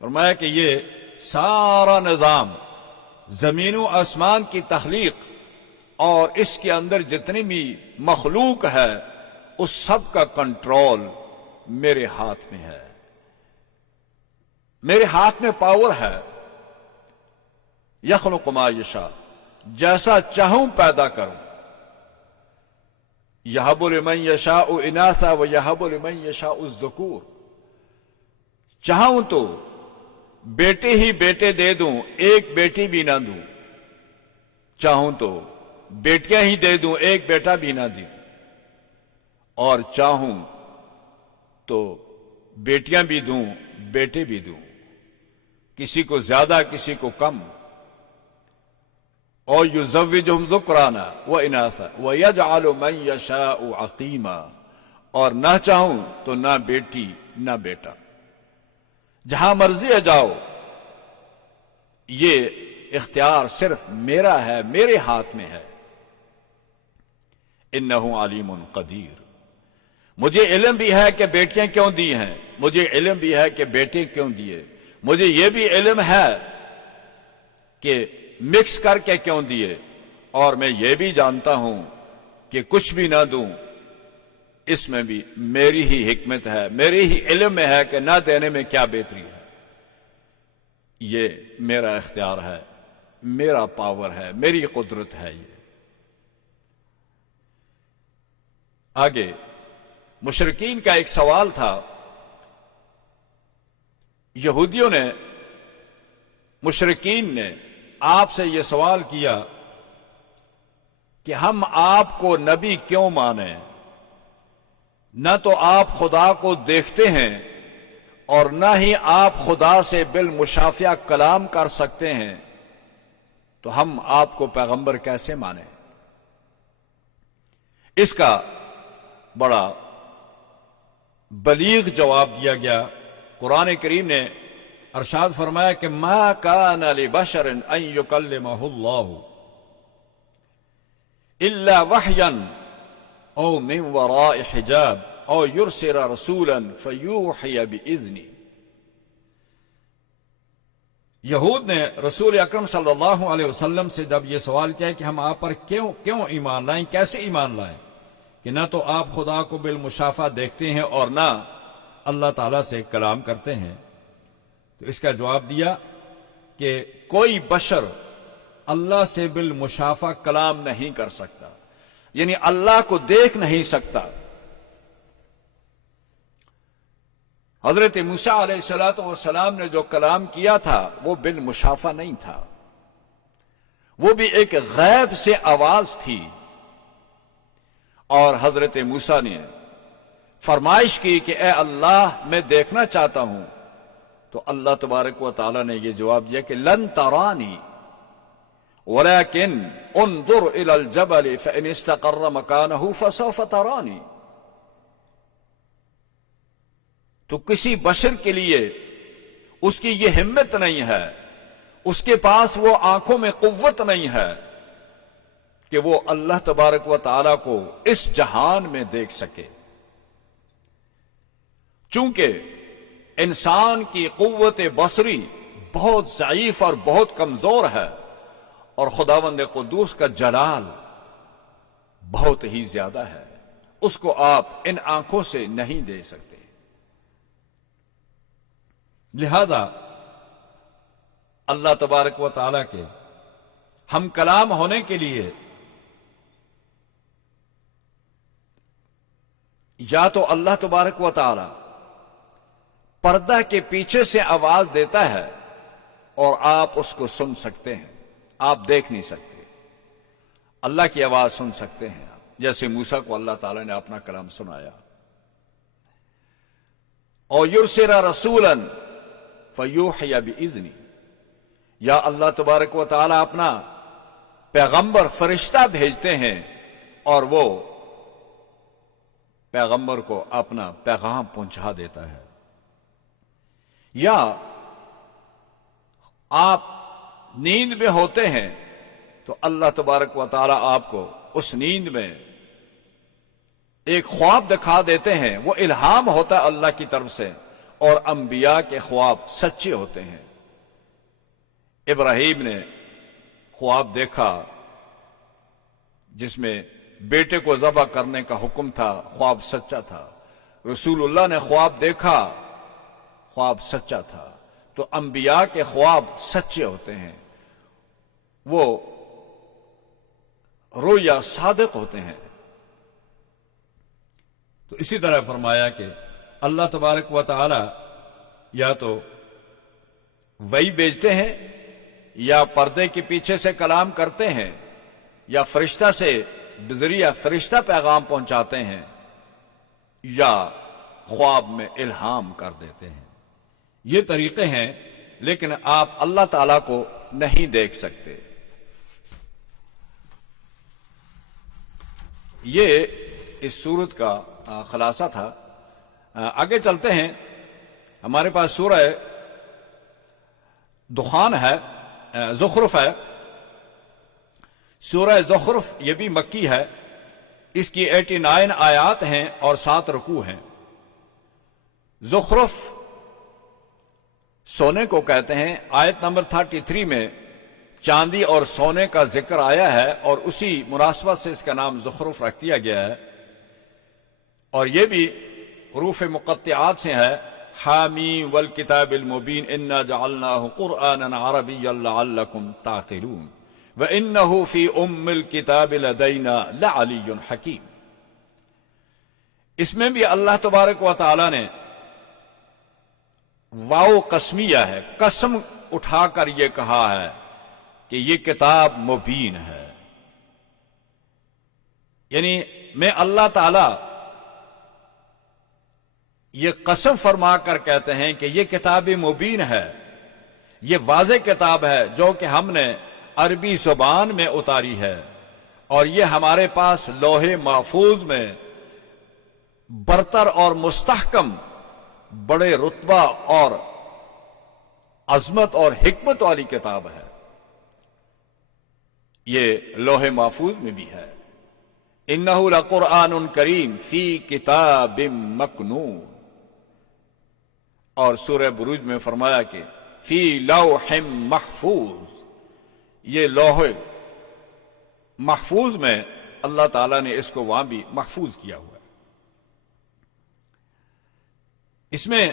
فرمایا کہ یہ سارا نظام زمین و آسمان کی تخلیق اور اس کے اندر جتنی بھی مخلوق ہے اس سب کا کنٹرول میرے ہاتھ میں ہے. میرے ہاتھ میں پاور ہے. یخلق ما یشاء جیسا چاہوں پیدا کروں. یہب لمن یشاء اناثا ویہب لمن یشاء الذکور چاہوں تو بیٹے ہی بیٹے دے دوں، ایک بیٹی بھی نہ دوں. چاہوں تو بیٹیاں ہی دے دوں، ایک بیٹا بھی نہ دوں. اور چاہوں تو بیٹیاں بھی دوں، بیٹے بھی دوں، کسی کو زیادہ کسی کو کم. اور یزوجہم ذکرانا واناثا ویجعل من یشاء عقیما اور نہ چاہوں تو نہ بیٹی نہ بیٹا. جہاں مرضی جاؤ یہ اختیار صرف میرا ہے، میرے ہاتھ میں ہے. انہ علیم قدیر مجھے علم بھی ہے کہ بیٹیاں کیوں دی ہیں، مجھے علم بھی ہے کہ بیٹے کیوں دیے، مجھے یہ بھی علم ہے کہ مکس کر کے کیوں دیے، اور میں یہ بھی جانتا ہوں کہ کچھ بھی نہ دوں اس میں بھی میری ہی حکمت ہے، میرے ہی علم میں ہے کہ نہ دینے میں کیا بہتری ہے. یہ میرا اختیار ہے، میرا پاور ہے، میری قدرت ہے. یہ آگے مشرکین کا ایک سوال تھا. یہودیوں نے، مشرکین نے آپ سے یہ سوال کیا کہ ہم آپ کو نبی کیوں مانیں؟ نہ تو آپ خدا کو دیکھتے ہیں اور نہ ہی آپ خدا سے بالمشافیہ کلام کر سکتے ہیں، تو ہم آپ کو پیغمبر کیسے مانیں؟ اس کا بڑا بلیغ جواب دیا گیا۔ قرآن کریم نے ارشاد فرمایا کہ ما کان لبشر ان یکلمہ اللہ الا وحیا او من وراء حجاب او یرسل رسولا فیوحی باذنہ۔ یہود نے رسول اکرم صلی اللہ علیہ وسلم سے جب یہ سوال کیا کہ ہم آپ پر کیوں ایمان لائیں، کیسے ایمان لائیں کہ نہ تو آپ خدا کو بالمشافہ دیکھتے ہیں اور نہ اللہ تعالیٰ سے کلام کرتے ہیں، تو اس کا جواب دیا کہ کوئی بشر اللہ سے بالمشافہ کلام نہیں کر سکتا، یعنی اللہ کو دیکھ نہیں سکتا۔ حضرت موسیٰ علیہ السلام نے جو کلام کیا تھا وہ بالمشافہ نہیں تھا، وہ بھی ایک غیب سے آواز تھی، اور حضرت موسیٰ نے فرمائش کی کہ اے اللہ میں دیکھنا چاہتا ہوں، تو اللہ تبارک و تعالی نے یہ جواب دیا کہ لن ترانی ولكن انظر الى الجبل فان استقر مكانه فسوف ترانی۔ تو کسی بشر کے لیے اس کی یہ ہمت نہیں ہے، اس کے پاس وہ آنکھوں میں قوت نہیں ہے کہ وہ اللہ تبارک و تعالی کو اس جہان میں دیکھ سکے۔ چونکہ انسان کی قوت بصری بہت ضعیف اور بہت کمزور ہے، اور خداوند قدوس کا جلال بہت ہی زیادہ ہے، اس کو آپ ان آنکھوں سے نہیں دے سکتے۔ لہذا اللہ تبارک و تعالی کے ہم کلام ہونے کے لیے یا تو اللہ تبارک و تعالی پردہ کے پیچھے سے آواز دیتا ہے اور آپ اس کو سن سکتے ہیں، آپ دیکھ نہیں سکتے، اللہ کی آواز سن سکتے ہیں، جیسے موسیٰ کو اللہ تعالی نے اپنا کلام سنایا۔ اور یرسل رسولا فیوحی باذنہ، یا اللہ تبارک و تعالی اپنا پیغمبر فرشتہ بھیجتے ہیں اور وہ پیغمبر کو اپنا پیغام پہنچا دیتا ہے، یا آپ نیند میں ہوتے ہیں تو اللہ تبارک و تعالی آپ کو اس نیند میں ایک خواب دکھا دیتے ہیں، وہ الہام ہوتا ہے اللہ کی طرف سے، اور انبیاء کے خواب سچے ہوتے ہیں۔ ابراہیم نے خواب دیکھا جس میں بیٹے کو ذبح کرنے کا حکم تھا، خواب سچا تھا۔ رسول اللہ نے خواب دیکھا، خواب سچا تھا۔ تو انبیاء کے خواب سچے ہوتے ہیں، وہ رویا صادق ہوتے ہیں۔ تو اسی طرح فرمایا کہ اللہ تبارک و تعالی یا تو وحی بھیجتے ہیں، یا پردے کے پیچھے سے کلام کرتے ہیں، یا فرشتہ سے بذریعہ فرشتہ پیغام پہنچاتے ہیں، یا خواب میں الہام کر دیتے ہیں۔ یہ طریقے ہیں، لیکن آپ اللہ تعالی کو نہیں دیکھ سکتے۔ یہ اس سورت کا خلاصہ تھا۔ آگے چلتے ہیں، ہمارے پاس سورہ دخان ہے، زخرف ہے۔ سورہ زخرف یہ بھی مکی ہے، اس کی 89 آیات ہیں اور 7 رکوع ہیں۔ زخرف سونے کو کہتے ہیں۔ آیت نمبر 33 میں چاندی اور سونے کا ذکر آیا ہے، اور اسی مناسبت سے اس کا نام زخرف رکھ دیا گیا ہے، اور یہ بھی حروف مقطعات سے ہے۔ حامیم والکتاب المبین انا جعلناہ قرآنا عربیا لعلکم تعقلون وانہ فی ام الکتاب لدینا لعلی حکیم۔ اس میں بھی اللہ تبارک و تعالی نے واو قسمیہ ہے، قسم اٹھا کر یہ کہا ہے کہ یہ کتاب مبین ہے، یعنی میں اللہ تعالی یہ قسم فرما کر کہتے ہیں کہ یہ کتاب مبین ہے، یہ واضح کتاب ہے جو کہ ہم نے عربی زبان میں اتاری ہے، اور یہ ہمارے پاس لوح محفوظ میں برتر اور مستحکم بڑے رتبہ اور عظمت اور حکمت والی کتاب ہے۔ یہ لوح محفوظ میں بھی ہے، انہ لقرآن کریم فی کتاب مکنون، اور سورہ بروج میں فرمایا کہ فی لوح محفوظ، یہ لوح محفوظ میں اللہ تعالیٰ نے اس کو وہاں بھی محفوظ کیا ہوا ہے۔ اس میں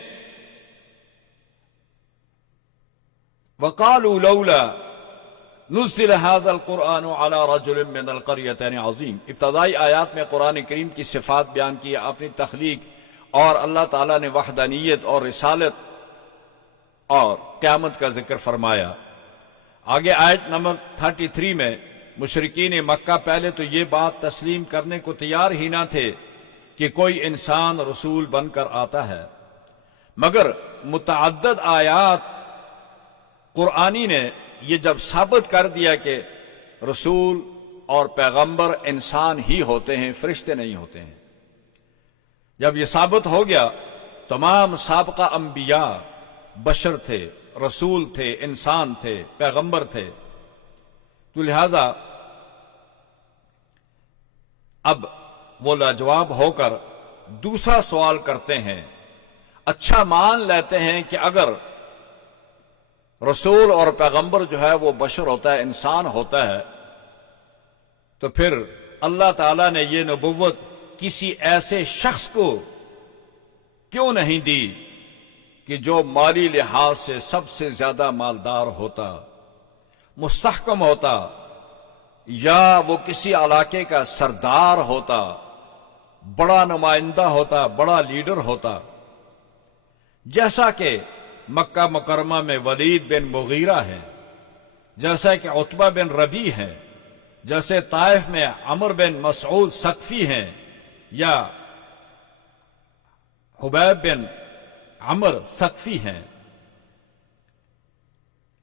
وَقَالُوا لَوْلَا نُزِّلَ هَذَا الْقُرْآنُ عَلَى رَجُلٍ مِّنَ الْقَرْيَتَيْنِ عَظِيمٍ، ابتدائی آیات میں قرآن کریم کی صفات بیان کی، اپنی تخلیق، اور اللہ تعالیٰ نے وحدانیت اور رسالت اور قیامت کا ذکر فرمایا۔ آگے آیت نمبر 33 میں مشرکین مکہ پہلے تو یہ بات تسلیم کرنے کو تیار ہی نہ تھے کہ کوئی انسان رسول بن کر آتا ہے، مگر متعدد آیات قرآنی نے یہ جب ثابت کر دیا کہ رسول اور پیغمبر انسان ہی ہوتے ہیں، فرشتے نہیں ہوتے ہیں، جب یہ ثابت ہو گیا تمام سابقہ انبیاء بشر تھے، رسول تھے، انسان تھے، پیغمبر تھے، تو لہذا اب وہ لاجواب ہو کر دوسرا سوال کرتے ہیں، اچھا مان لیتے ہیں کہ اگر رسول اور پیغمبر جو ہے وہ بشر ہوتا ہے، انسان ہوتا ہے، تو پھر اللہ تعالیٰ نے یہ نبوت کسی ایسے شخص کو کیوں نہیں دی کہ جو مالی لحاظ سے سب سے زیادہ مالدار ہوتا، مستحکم ہوتا، یا وہ کسی علاقے کا سردار ہوتا، بڑا نمائندہ ہوتا، بڑا لیڈر ہوتا، جیسا کہ مکہ مکرمہ میں ولید بن مغیرہ ہے، جیسا کہ عتبہ بن ربیع ہیں، جیسے طائف میں عمر بن مسعود ثقفی ہیں، یا حبیب بن عمر ثقفی ہیں۔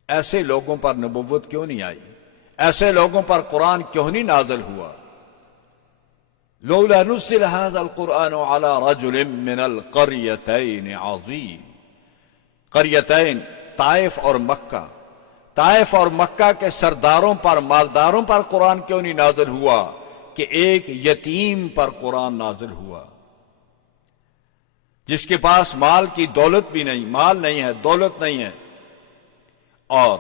ایسے لوگوں پر نبوت کیوں نہیں آئی؟ ایسے لوگوں پر قرآن کیوں نہیں نازل ہوا؟ لولا نزل هذا القرآن على رجل من القريتين عظيم، قریتین طائف اور مکہ، طائف اور مکہ کے سرداروں پر، مالداروں پر قرآن کیوں نہیں نازل ہوا کہ ایک یتیم پر قرآن نازل ہوا، جس کے پاس مال کی دولت بھی نہیں، مال نہیں ہے، دولت نہیں ہے، اور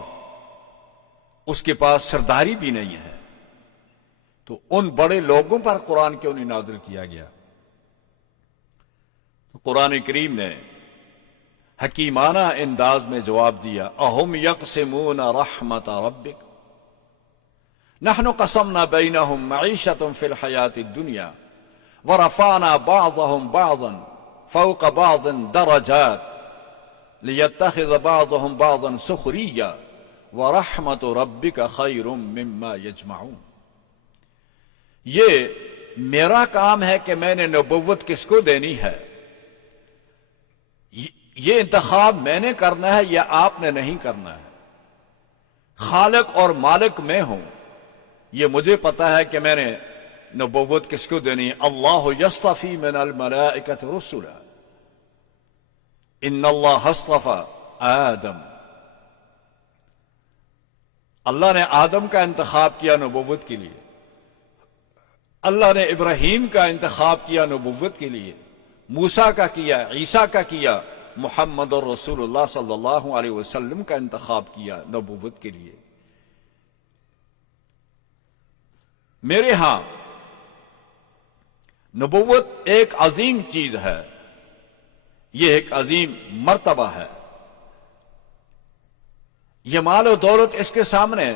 اس کے پاس سرداری بھی نہیں ہے، تو ان بڑے لوگوں پر قرآن کیوں نہیں نازل کیا گیا؟ قرآن کریم نے حکیمانہ انداز میں جواب دیا، اہم یقسمون رحمت ربک نحن قسمنا بینہم معیشتهم فی الحیات الدنیا ورفعنا بعضهم بعضا فوق بعض درجات لیتخذ بعضهم بعضا سخریا ورحمت ربک خیر مما یجمعون۔ یہ میرا کام ہے کہ میں نے نبوت کس کو دینی ہے، یہ انتخاب میں نے کرنا ہے یا آپ نے نہیں کرنا ہے۔ خالق اور مالک میں ہوں، یہ مجھے پتا ہے کہ میں نے نبوت کس کو دینی ہے۔ اللہ یصطفی من الملائکۃ رسلا، ان اللہ اصطفی آدم، اللہ نے آدم کا انتخاب کیا نبوت کے لیے، اللہ نے ابراہیم کا انتخاب کیا نبوت کے لیے، موسیٰ کا کیا، عیسیٰ کا کیا، محمد رسول اللہ صلی اللہ علیہ وسلم کا انتخاب کیا نبوت کے لیے۔ میرے ہاں نبوت ایک عظیم چیز ہے، یہ ایک عظیم مرتبہ ہے، یہ مال و دولت اس کے سامنے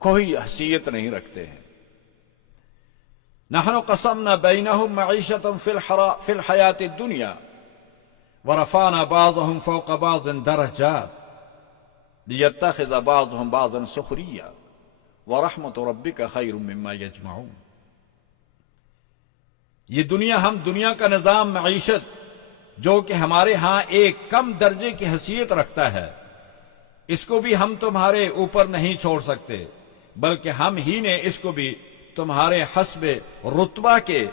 کوئی حیثیت نہیں رکھتے ہیں۔ نحن قسمنا بینہم معیشتهم فی الحیات الدنیا ورفعنا بعضهم فوق بعض درجات لیتخذ بعضهم بعضا سخریا ورحمت ربک خیر مما یجمعون۔ یہ دنیا، ہم دنیا کا نظام معیشت جو کہ ہمارے ہاں ایک کم درجے کی حیثیت رکھتا ہے، اس کو بھی ہم تمہارے اوپر نہیں چھوڑ سکتے، بلکہ ہم ہی نے اس کو بھی تمہارے حسب رتبہ کے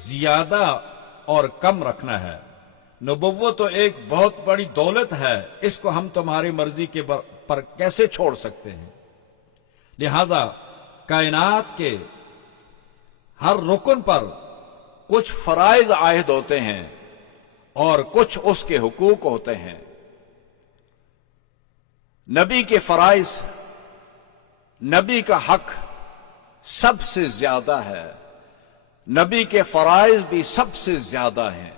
زیادہ اور کم رکھنا ہے۔ نبوت تو ایک بہت بڑی دولت ہے، اس کو ہم تمہاری مرضی کے پر کیسے چھوڑ سکتے ہیں؟ لہذا کائنات کے ہر رکن پر کچھ فرائض عائد ہوتے ہیں اور کچھ اس کے حقوق ہوتے ہیں۔ نبی کے فرائض، نبی کا حق سب سے زیادہ ہے، نبی کے فرائض بھی سب سے زیادہ ہیں،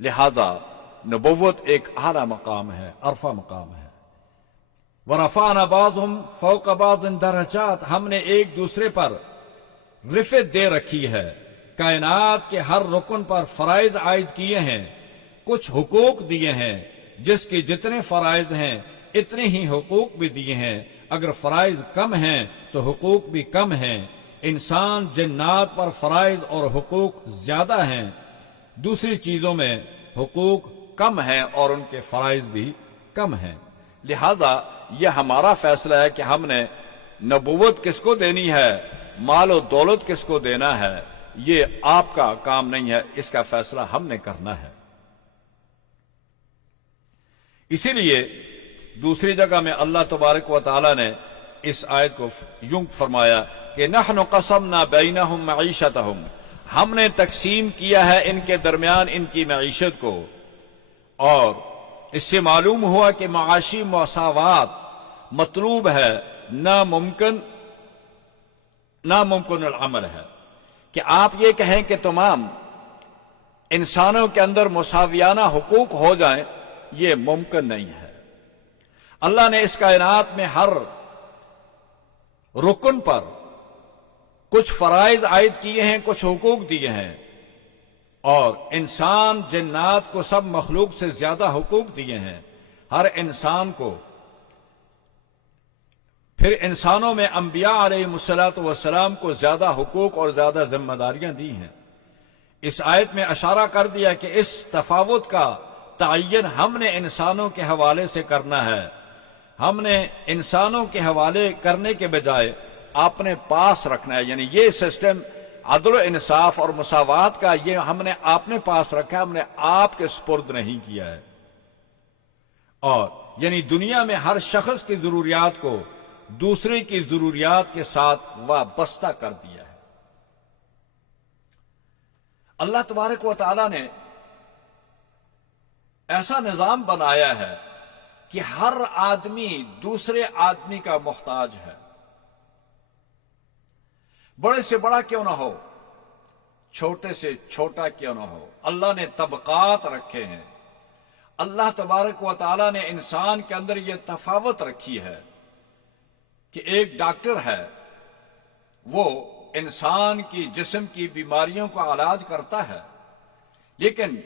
لہذا نبوت ایک اعلیٰ مقام ہے، عرفہ مقام ہے۔ وَرَفَعْنَا بَعْضُهُمْ فَوْقَ بَعْضٍ دَرَجَاتٍ، ہم نے ایک دوسرے پر رفعت دے رکھی ہے، کائنات کے ہر رکن پر فرائض عائد کیے ہیں، کچھ حقوق دیے ہیں، جس کے جتنے فرائض ہیں اتنے ہی حقوق بھی دیے ہیں۔ اگر فرائض کم ہیں تو حقوق بھی کم ہیں۔ انسان جنات پر فرائض اور حقوق زیادہ ہیں، دوسری چیزوں میں حقوق کم ہیں اور ان کے فرائض بھی کم ہیں۔ لہذا یہ ہمارا فیصلہ ہے کہ ہم نے نبوت کس کو دینی ہے، مال و دولت کس کو دینا ہے، یہ آپ کا کام نہیں ہے، اس کا فیصلہ ہم نے کرنا ہے۔ اسی لیے دوسری جگہ میں اللہ تبارک و تعالی نے اس آیت کو یوں فرمایا کہ نحن قسمنا بینہم معیشتہم، ہم نے تقسیم کیا ہے ان کے درمیان ان کی معیشت کو، اور اس سے معلوم ہوا کہ معاشی مساوات مطلوب ہے، ناممکن العمل ہے کہ آپ یہ کہیں کہ تمام انسانوں کے اندر مساویانہ حقوق ہو جائیں، یہ ممکن نہیں ہے۔ اللہ نے اس کائنات میں ہر رکن پر کچھ فرائض عائد کیے ہیں، کچھ حقوق دیے ہیں، اور انسان جنات کو سب مخلوق سے زیادہ حقوق دیے ہیں۔ ہر انسان کو، پھر انسانوں میں انبیاء علیہ السلام کو زیادہ حقوق اور زیادہ ذمہ داریاں دی ہیں۔ اس آیت میں اشارہ کر دیا کہ اس تفاوت کا تعین ہم نے انسانوں کے حوالے سے کرنا ہے۔ ہم نے انسانوں کے حوالے کرنے کے بجائے اپنے پاس رکھنا ہے، یعنی یہ سسٹم عدل و انصاف اور مساوات کا یہ ہم نے اپنے پاس رکھا ہے، ہم نے آپ کے سپرد نہیں کیا ہے۔ اور یعنی دنیا میں ہر شخص کی ضروریات کو دوسرے کی ضروریات کے ساتھ وابستہ کر دیا ہے۔ اللہ تبارک و تعالی نے ایسا نظام بنایا ہے کہ ہر آدمی دوسرے آدمی کا محتاج ہے، بڑے سے بڑا کیوں نہ ہو، چھوٹے سے چھوٹا کیوں نہ ہو۔ اللہ نے طبقات رکھے ہیں۔ اللہ تبارک و تعالی نے انسان کے اندر یہ تفاوت رکھی ہے کہ ایک ڈاکٹر ہے، وہ انسان کی جسم کی بیماریوں کا علاج کرتا ہے، لیکن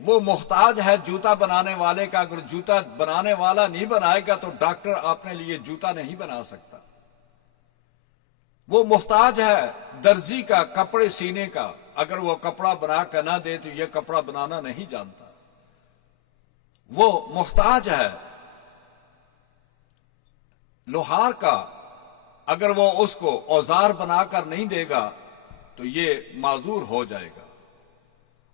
وہ محتاج ہے جوتا بنانے والے کا۔ اگر جوتا بنانے والا نہیں بنائے گا تو ڈاکٹر اپنے لیے جوتا نہیں بنا سکتا۔ وہ محتاج ہے درزی کا، کپڑے سینے کا، اگر وہ کپڑا بنا کر نہ دے تو یہ کپڑا بنانا نہیں جانتا۔ وہ محتاج ہے لوہار کا، اگر وہ اس کو اوزار بنا کر نہیں دے گا تو یہ معذور ہو جائے گا۔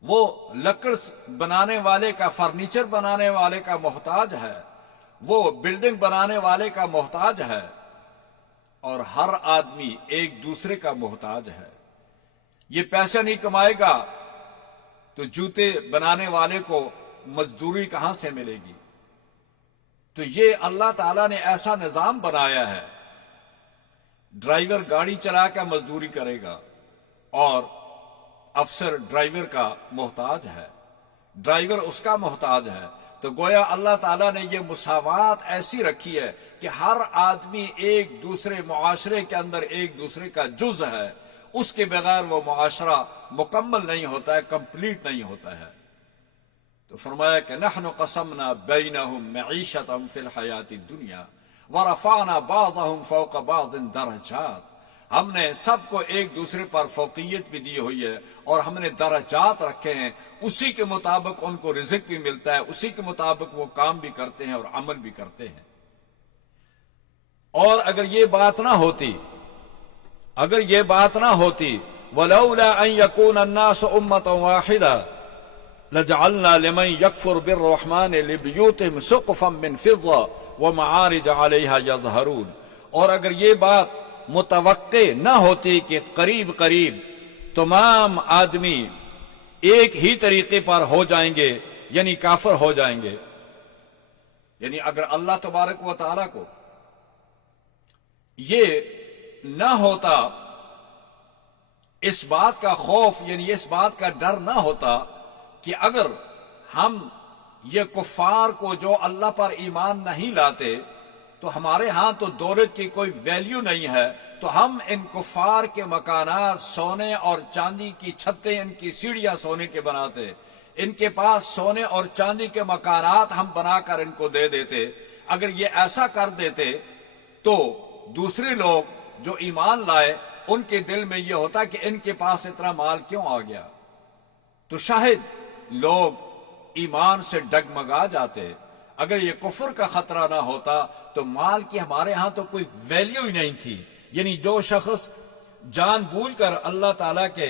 وہ لکڑ بنانے والے کا، فرنیچر بنانے والے کا محتاج ہے، وہ بلڈنگ بنانے والے کا محتاج ہے، اور ہر آدمی ایک دوسرے کا محتاج ہے۔ یہ پیسہ نہیں کمائے گا تو جوتے بنانے والے کو مزدوری کہاں سے ملے گی؟ تو یہ اللہ تعالیٰ نے ایسا نظام بنایا ہے، ڈرائیور گاڑی چلا کر مزدوری کرے گا اور افسر ڈرائیور کا محتاج ہے، ڈرائیور اس کا محتاج ہے۔ تو گویا اللہ تعالیٰ نے یہ مساوات ایسی رکھی ہے کہ ہر آدمی ایک دوسرے معاشرے کے اندر ایک دوسرے کا جز ہے، اس کے بغیر وہ معاشرہ مکمل نہیں ہوتا ہے، کمپلیٹ نہیں ہوتا ہے۔ تو فرمایا کہ نحن قسمنا بینہم معیشتہم فی الحیات الدنیا ورفعنا بعضہم فوق بعض درجات، ہم نے سب کو ایک دوسرے پر فوقیت بھی دی ہوئی ہے اور ہم نے درجات رکھے ہیں، اسی کے مطابق ان کو رزق بھی ملتا ہے، اسی کے مطابق وہ کام بھی کرتے ہیں اور عمل بھی کرتے ہیں۔ اور اگر یہ بات نہ ہوتی وَلَوْلَا أَن يَكُونَ النَّاسُ أُمَّةً وَاحِدَةً لَجَعَلْنَا لِمَن يَكْفُرُ بِالرَّحْمَنِ لِبُيُوتِهِمْ سُقُفًا مِّن فِضَّةٍ وَمَعَارِجَ عَلَيْهَا يَظْهَرُونَ، اور اگر یہ بات متوقع نہ ہوتی کہ قریب تمام آدمی ایک ہی طریقے پر ہو جائیں گے، یعنی کافر ہو جائیں گے، یعنی اگر اللہ تبارک و تعالی کو یہ نہ ہوتا، اس بات کا خوف، یعنی اس بات کا ڈر نہ ہوتا کہ اگر ہم یہ کفار کو جو اللہ پر ایمان نہیں لاتے تو ہمارے ہاں تو دولت کی کوئی ویلیو نہیں ہے، تو ہم ان کفار کے مکانات سونے اور چاندی کی چھتیں، ان کی سیڑھیاں سونے کے بناتے، ان کے پاس سونے اور چاندی کے مکانات ہم بنا کر ان کو دے دیتے۔ اگر یہ ایسا کر دیتے تو دوسرے لوگ جو ایمان لائے ان کے دل میں یہ ہوتا کہ ان کے پاس اتنا مال کیوں آ گیا، تو شاید لوگ ایمان سے ڈگمگا جاتے۔ اگر یہ کفر کا خطرہ نہ ہوتا تو مال کی ہمارے ہاں تو کوئی ویلیو ہی نہیں تھی۔ یعنی جو شخص جان بوجھ کر اللہ تعالیٰ کے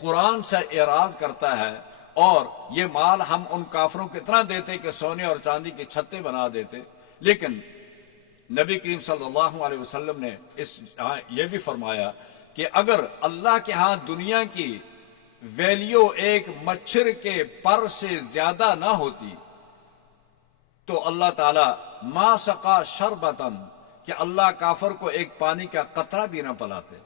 قرآن سے اعراض کرتا ہے، اور یہ مال ہم ان کافروں کو اتنا دیتے کہ سونے اور چاندی کی چھتیں بنا دیتے، لیکن نبی کریم صلی اللہ علیہ وسلم نے یہ بھی فرمایا کہ اگر اللہ کے ہاں دنیا کی ویلیو ایک مچھر کے پر سے زیادہ نہ ہوتی تو اللہ تعالی ما سقا شربتن، کہ اللہ کافر کو ایک پانی کا قطرہ بھی نہ پلاتے،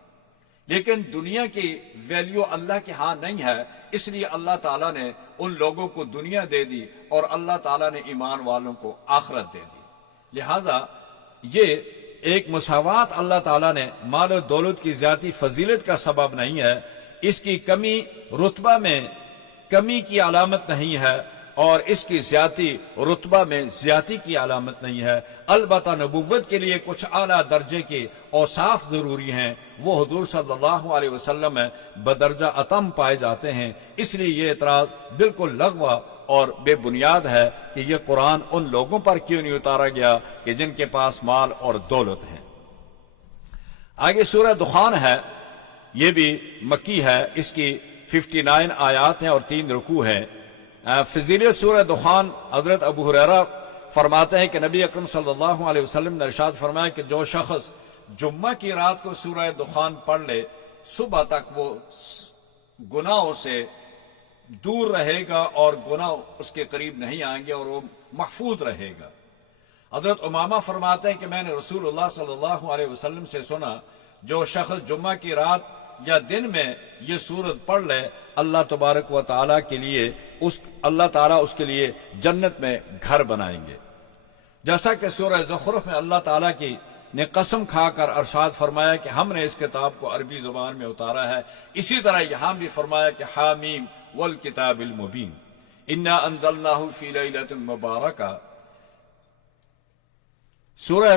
لیکن دنیا کی ویلیو اللہ کے ہاں نہیں ہے، اس لیے اللہ تعالیٰ نے ان لوگوں کو دنیا دے دی اور اللہ تعالیٰ نے ایمان والوں کو آخرت دے دی۔ لہذا یہ ایک مساوات اللہ تعالیٰ نے مال و دولت کی زیادتی فضیلت کا سبب نہیں ہے، اس کی کمی رتبہ میں کمی کی علامت نہیں ہے، اور اس کی زیادتی رتبہ میں زیادتی کی علامت نہیں ہے۔ البتہ نبوت کے لیے کچھ اعلیٰ درجے کے اوصاف ضروری ہیں، وہ حضور صلی اللہ علیہ وسلم میں بدرجہ اتم پائے جاتے ہیں، اس لیے یہ اعتراض بالکل لغو اور بے بنیاد ہے کہ یہ قرآن ان لوگوں پر کیوں نہیں اتارا گیا کہ جن کے پاس مال اور دولت ہے۔ آگے سورہ دخان ہے، یہ بھی مکی ہے، اس کی 59 آیات ہیں اور 3 رکوع ہیں۔ فضیلت سورہ دخان، حضرت ابو ہریرہ فرماتے ہیں کہ نبی اکرم صلی اللہ علیہ وسلم نے ارشاد فرمایا کہ جو شخص جمعہ کی رات کو سورہ دخان پڑھ لے، صبح تک وہ گناہوں سے دور رہے گا اور گناہ اس کے قریب نہیں آئیں گے اور وہ محفوظ رہے گا۔ حضرت امامہ فرماتے ہیں کہ میں نے رسول اللہ صلی اللہ علیہ وسلم سے سنا، جو شخص جمعہ کی رات یا دن میں یہ سورت پڑھ لے، اللہ تبارک و تعالیٰ کے لیے اللہ تعالیٰ اس کے لیے جنت میں گھر بنائیں گے۔ جیسا کہ سورہ زخرف میں اللہ تعالیٰ کی نے قسم کھا کر ارشاد فرمایا کہ ہم نے اس کتاب کو عربی زبان میں اتارا ہے، اسی طرح یہاں بھی فرمایا کہ حامیم والکتاب المبین انا انزلناہ فی لیلۃ مبارکہ۔ سورہ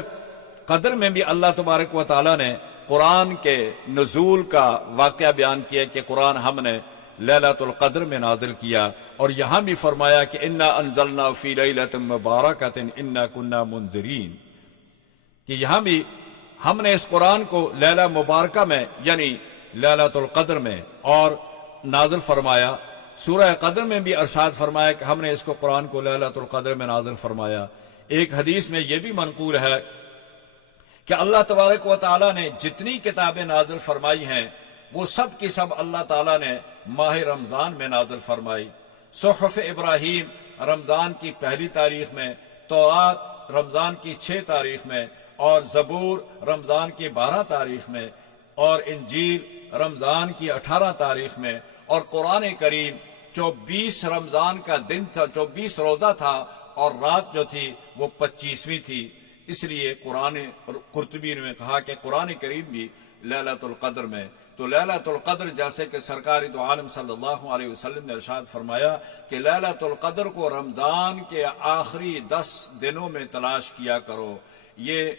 قدر میں بھی اللہ تبارک و تعالیٰ نے قرآن کے نزول کا واقعہ بیان کیا کہ قرآن ہم نے لیلۃ القدر میں نازل کیا، اور یہاں بھی فرمایا کہ انا انزلنا فی لیلۃ مبارکۃ انا کنا منذرین، کہ یہاں بھی ہم نے اس قرآن کو لیلہ مبارکہ میں یعنی لیلۃ القدر میں اور نازل فرمایا۔ سورہ قدر میں بھی ارشاد فرمایا کہ ہم نے اس کو قرآن کو لیلۃ القدر میں نازل فرمایا۔ ایک حدیث میں یہ بھی منقول ہے کہ اللہ تبارک و تعالیٰ نے جتنی کتابیں نازل فرمائی ہیں وہ سب کی سب اللہ تعالیٰ نے ماہ رمضان میں نازل فرمائی۔ صحف ابراہیم رمضان کی 1 تاریخ میں، توراۃ رمضان کی 6 تاریخ میں، اور زبور رمضان کی 12 تاریخ میں، اور انجیل رمضان کی 18 تاریخ میں، اور قرآن کریم 24 رمضان کا دن تھا، 24 روزہ تھا، اور رات جو تھی وہ 25ویں تھی۔ اس لیے قرآن قرطبی نے کہا کہ قرآن کریم بھی لیلۃ القدر میں۔ تو لیلۃ القدر جیسے کہ سرکار دو عالم صلی اللہ علیہ وسلم نے ارشاد فرمایا کہ لیلۃ القدر کو رمضان کے آخری 10 دنوں میں تلاش کیا کرو. یہ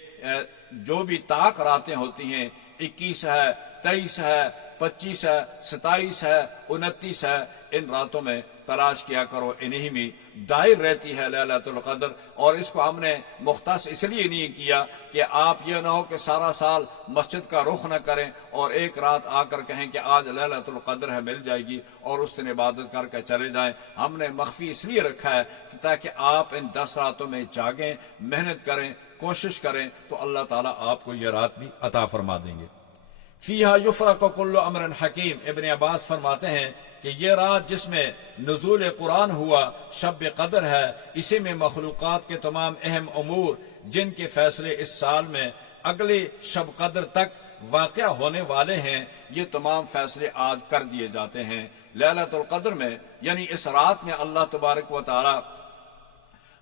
جو بھی طاق راتیں ہوتی ہیں 21 ہے 23 ہے 25 ہے 27 ہے 29 ہے ان راتوں میں تلاش کیا کرو. انہی میں دائر رہتی ہے لیلۃ القدر. اور اس کو ہم نے مختص اس لیے نہیں کیا کہ آپ یہ نہ ہو کہ سارا سال مسجد کا رخ نہ کریں اور ایک رات آ کر کہیں کہ آج لیلۃ القدر ہے مل جائے گی اور اس دن عبادت کر کے چلے جائیں. ہم نے مخفی اس لیے رکھا ہے تاکہ آپ ان 10 راتوں میں جاگیں, محنت کریں, کوشش کریں تو اللہ تعالیٰ آپ کو یہ رات بھی عطا فرما دیں گے. فیہا یفرق کل امر حکیم. ابن عباس فرماتے ہیں کہ یہ رات جس میں نزول قرآن ہوا شب قدر ہے. اسی میں مخلوقات کے تمام اہم امور جن کے فیصلے اس سال میں اگلے شب قدر تک واقع ہونے والے ہیں یہ تمام فیصلے آج کر دیے جاتے ہیں. لیلۃ القدر میں یعنی اس رات میں اللہ تبارک و تعالی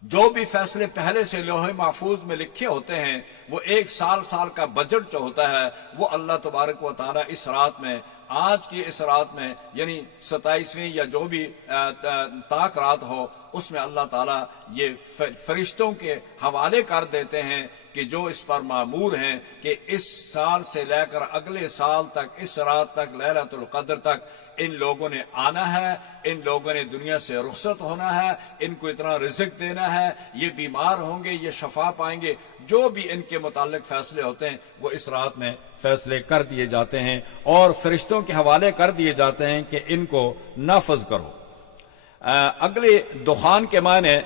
جو بھی فیصلے پہلے سے لوح محفوظ میں لکھے ہوتے ہیں وہ ایک سال کا بجٹ جو ہوتا ہے وہ اللہ تبارک و تعالی اس رات میں, آج کی اس رات میں یعنی 27ویں یا جو بھی طاق رات ہو اس میں اللہ تعالیٰ یہ فرشتوں کے حوالے کر دیتے ہیں کہ جو اس پر مامور ہیں کہ اس سال سے لے کر اگلے سال تک اس رات تک لیلۃ القدر تک ان لوگوں نے آنا ہے, ان لوگوں نے دنیا سے رخصت ہونا ہے, ان کو اتنا رزق دینا ہے, یہ بیمار ہوں گے, یہ شفا پائیں گے. جو بھی ان کے متعلق فیصلے ہوتے ہیں وہ اس رات میں فیصلے کر دیے جاتے ہیں اور فرشتوں کے حوالے کر دیے جاتے ہیں کہ ان کو نافذ کرو. اگلے دخان کے معنی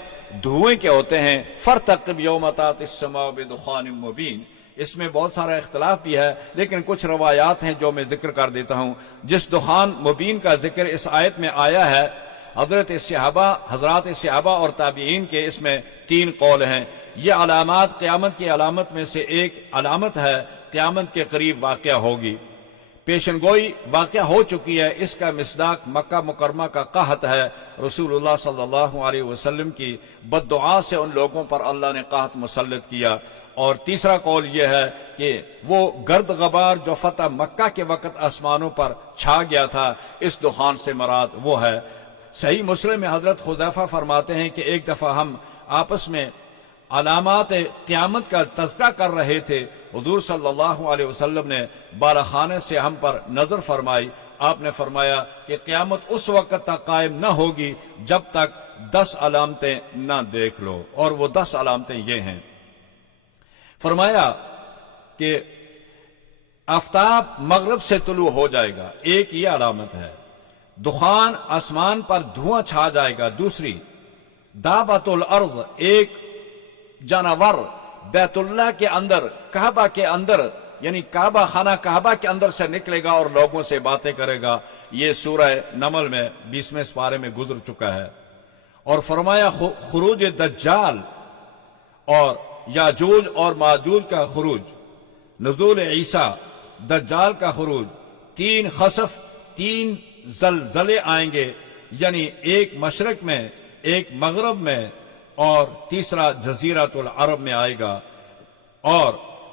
دھوئیں کے ہوتے ہیں. فارتقب یوم تأتی السماء بدخان مبین. اس میں بہت سارا اختلاف بھی ہے لیکن کچھ روایات ہیں جو میں ذکر کر دیتا ہوں. جس دخان مبین کا ذکر اس آیت میں آیا ہے حضرات صحابہ اور تابعین کے اس میں 3 قول ہیں. یہ علامات قیامت کی علامت میں سے ایک علامت ہے, قیامت کے قریب واقع ہوگی. پیشن گوئی واقع ہو چکی ہے. اس کا مصداق مکہ مکرمہ کا قحط ہے. رسول اللہ صلی اللہ علیہ وسلم کی بد دعا سے ان لوگوں پر اللہ نے قحط مسلط کیا. اور تیسرا قول یہ ہے کہ وہ گرد غبار جو فتح مکہ کے وقت آسمانوں پر چھا گیا تھا اس دخان سے مراد وہ ہے. صحیح مسلم میں حضرت حذیفہ فرماتے ہیں کہ ایک دفعہ ہم آپس میں علامات قیامت کا تذکرہ کر رہے تھے. حضور صلی اللہ علیہ وسلم نے بالخانے سے ہم پر نظر فرمائی. آپ نے فرمایا کہ قیامت اس وقت تک قائم نہ ہوگی جب تک 10 علامتیں نہ دیکھ لو, اور وہ 10 علامتیں یہ ہیں. فرمایا کہ آفتاب مغرب سے طلوع ہو جائے گا, ایک یہ علامت ہے. دخان آسمان پر دھواں چھا جائے گا, دوسری. دابت الارض, ایک جانور بیت اللہ کے اندر کعبہ کے اندر یعنی کعبہ خانہ کعبہ کے اندر سے نکلے گا اور لوگوں سے باتیں کرے گا. یہ سورہ نمل میں 20ویں سپارے میں گزر چکا ہے. اور فرمایا خروج دجال اور یاجوج اور ماجوج کا خروج, نزول عیسیٰ, دجال کا خروج, 3 خسف, 3 زلزلے آئیں گے یعنی ایک مشرق میں, ایک مغرب میں اور تیسرا جزیرۃ العرب میں آئے گا. اور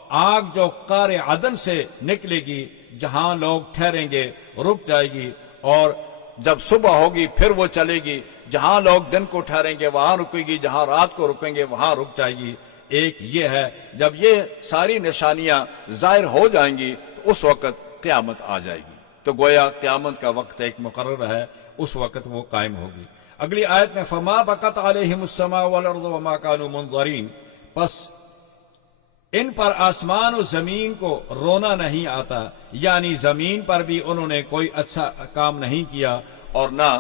آگ جو قار عدن سے نکلے گی جہاں لوگ ٹھہریں گے رک جائے گی, اور جب صبح ہوگی پھر وہ چلے گی. جہاں لوگ دن کو ٹھہریں گے وہاں رکے گی, جہاں رات کو رکیں گے وہاں رک جائے گی. ایک یہ ہے جب یہ ساری نشانیاں ظاہر ہو جائیں گی تو اس وقت قیامت آ جائے گی. تو گویا قیامت کا وقت ایک مقرر ہے, اس وقت وہ قائم ہوگی. اگلی آیت میں فما بقت علیہم السماء والارض وما كانوا منظرین, پس ان پر آسمان و زمین کو رونا نہیں آتا, یعنی زمین پر بھی انہوں نے کوئی اچھا کام نہیں کیا اور نہ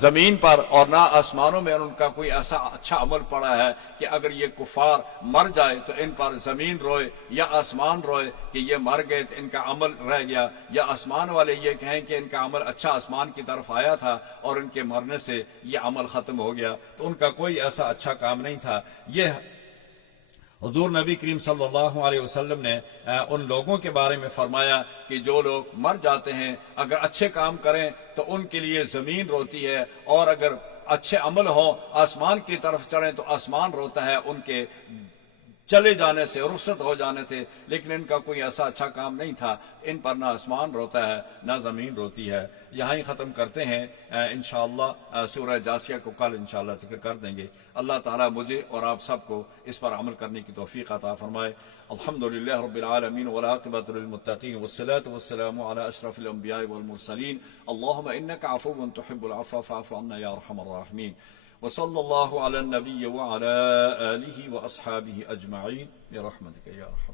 زمین پر اور نہ آسمانوں میں ان کا کوئی ایسا اچھا عمل پڑا ہے کہ اگر یہ کفار مر جائے تو ان پر زمین روئے یا آسمان روئے کہ یہ مر گئے تو ان کا عمل رہ گیا, یا آسمان والے یہ کہیں کہ ان کا عمل اچھا آسمان کی طرف آیا تھا اور ان کے مرنے سے یہ عمل ختم ہو گیا. تو ان کا کوئی ایسا اچھا کام نہیں تھا. یہ حضور نبی کریم صلی اللہ علیہ وسلم نے ان لوگوں کے بارے میں فرمایا کہ جو لوگ مر جاتے ہیں اگر اچھے کام کریں تو ان کے لیے زمین روتی ہے, اور اگر اچھے عمل ہوں آسمان کی طرف چڑھیں تو آسمان روتا ہے ان کے چلے جانے سے، رخصت ہو جانے تھے، لیکن ان کا کوئی ایسا اچھا کام نہیں تھا، ان پر نہ آسمان روتا ہے نہ زمین روتی ہے۔ یہاں ہی ختم کرتے ہیں، انشاءاللہ سورہ جاسیہ کو کل انشاءاللہ ذکر کر دیں گے۔ اللہ تعالیٰ مجھے اور آپ سب کو اس پر عمل کرنے کی توفیق عطا فرمائے۔ الحمدللہ رب العالمین والعاقبۃ للمتقین والصلاة والسلام علی اشرف الانبیاء والمرسلین۔ اللہم انک عفو تحب العفو فاعف عنا یا ارحم الراحمین۔ وصلی اللہ علی النبی وعلی آلہ واصحابہ اجمعین برحمتک یا ارحم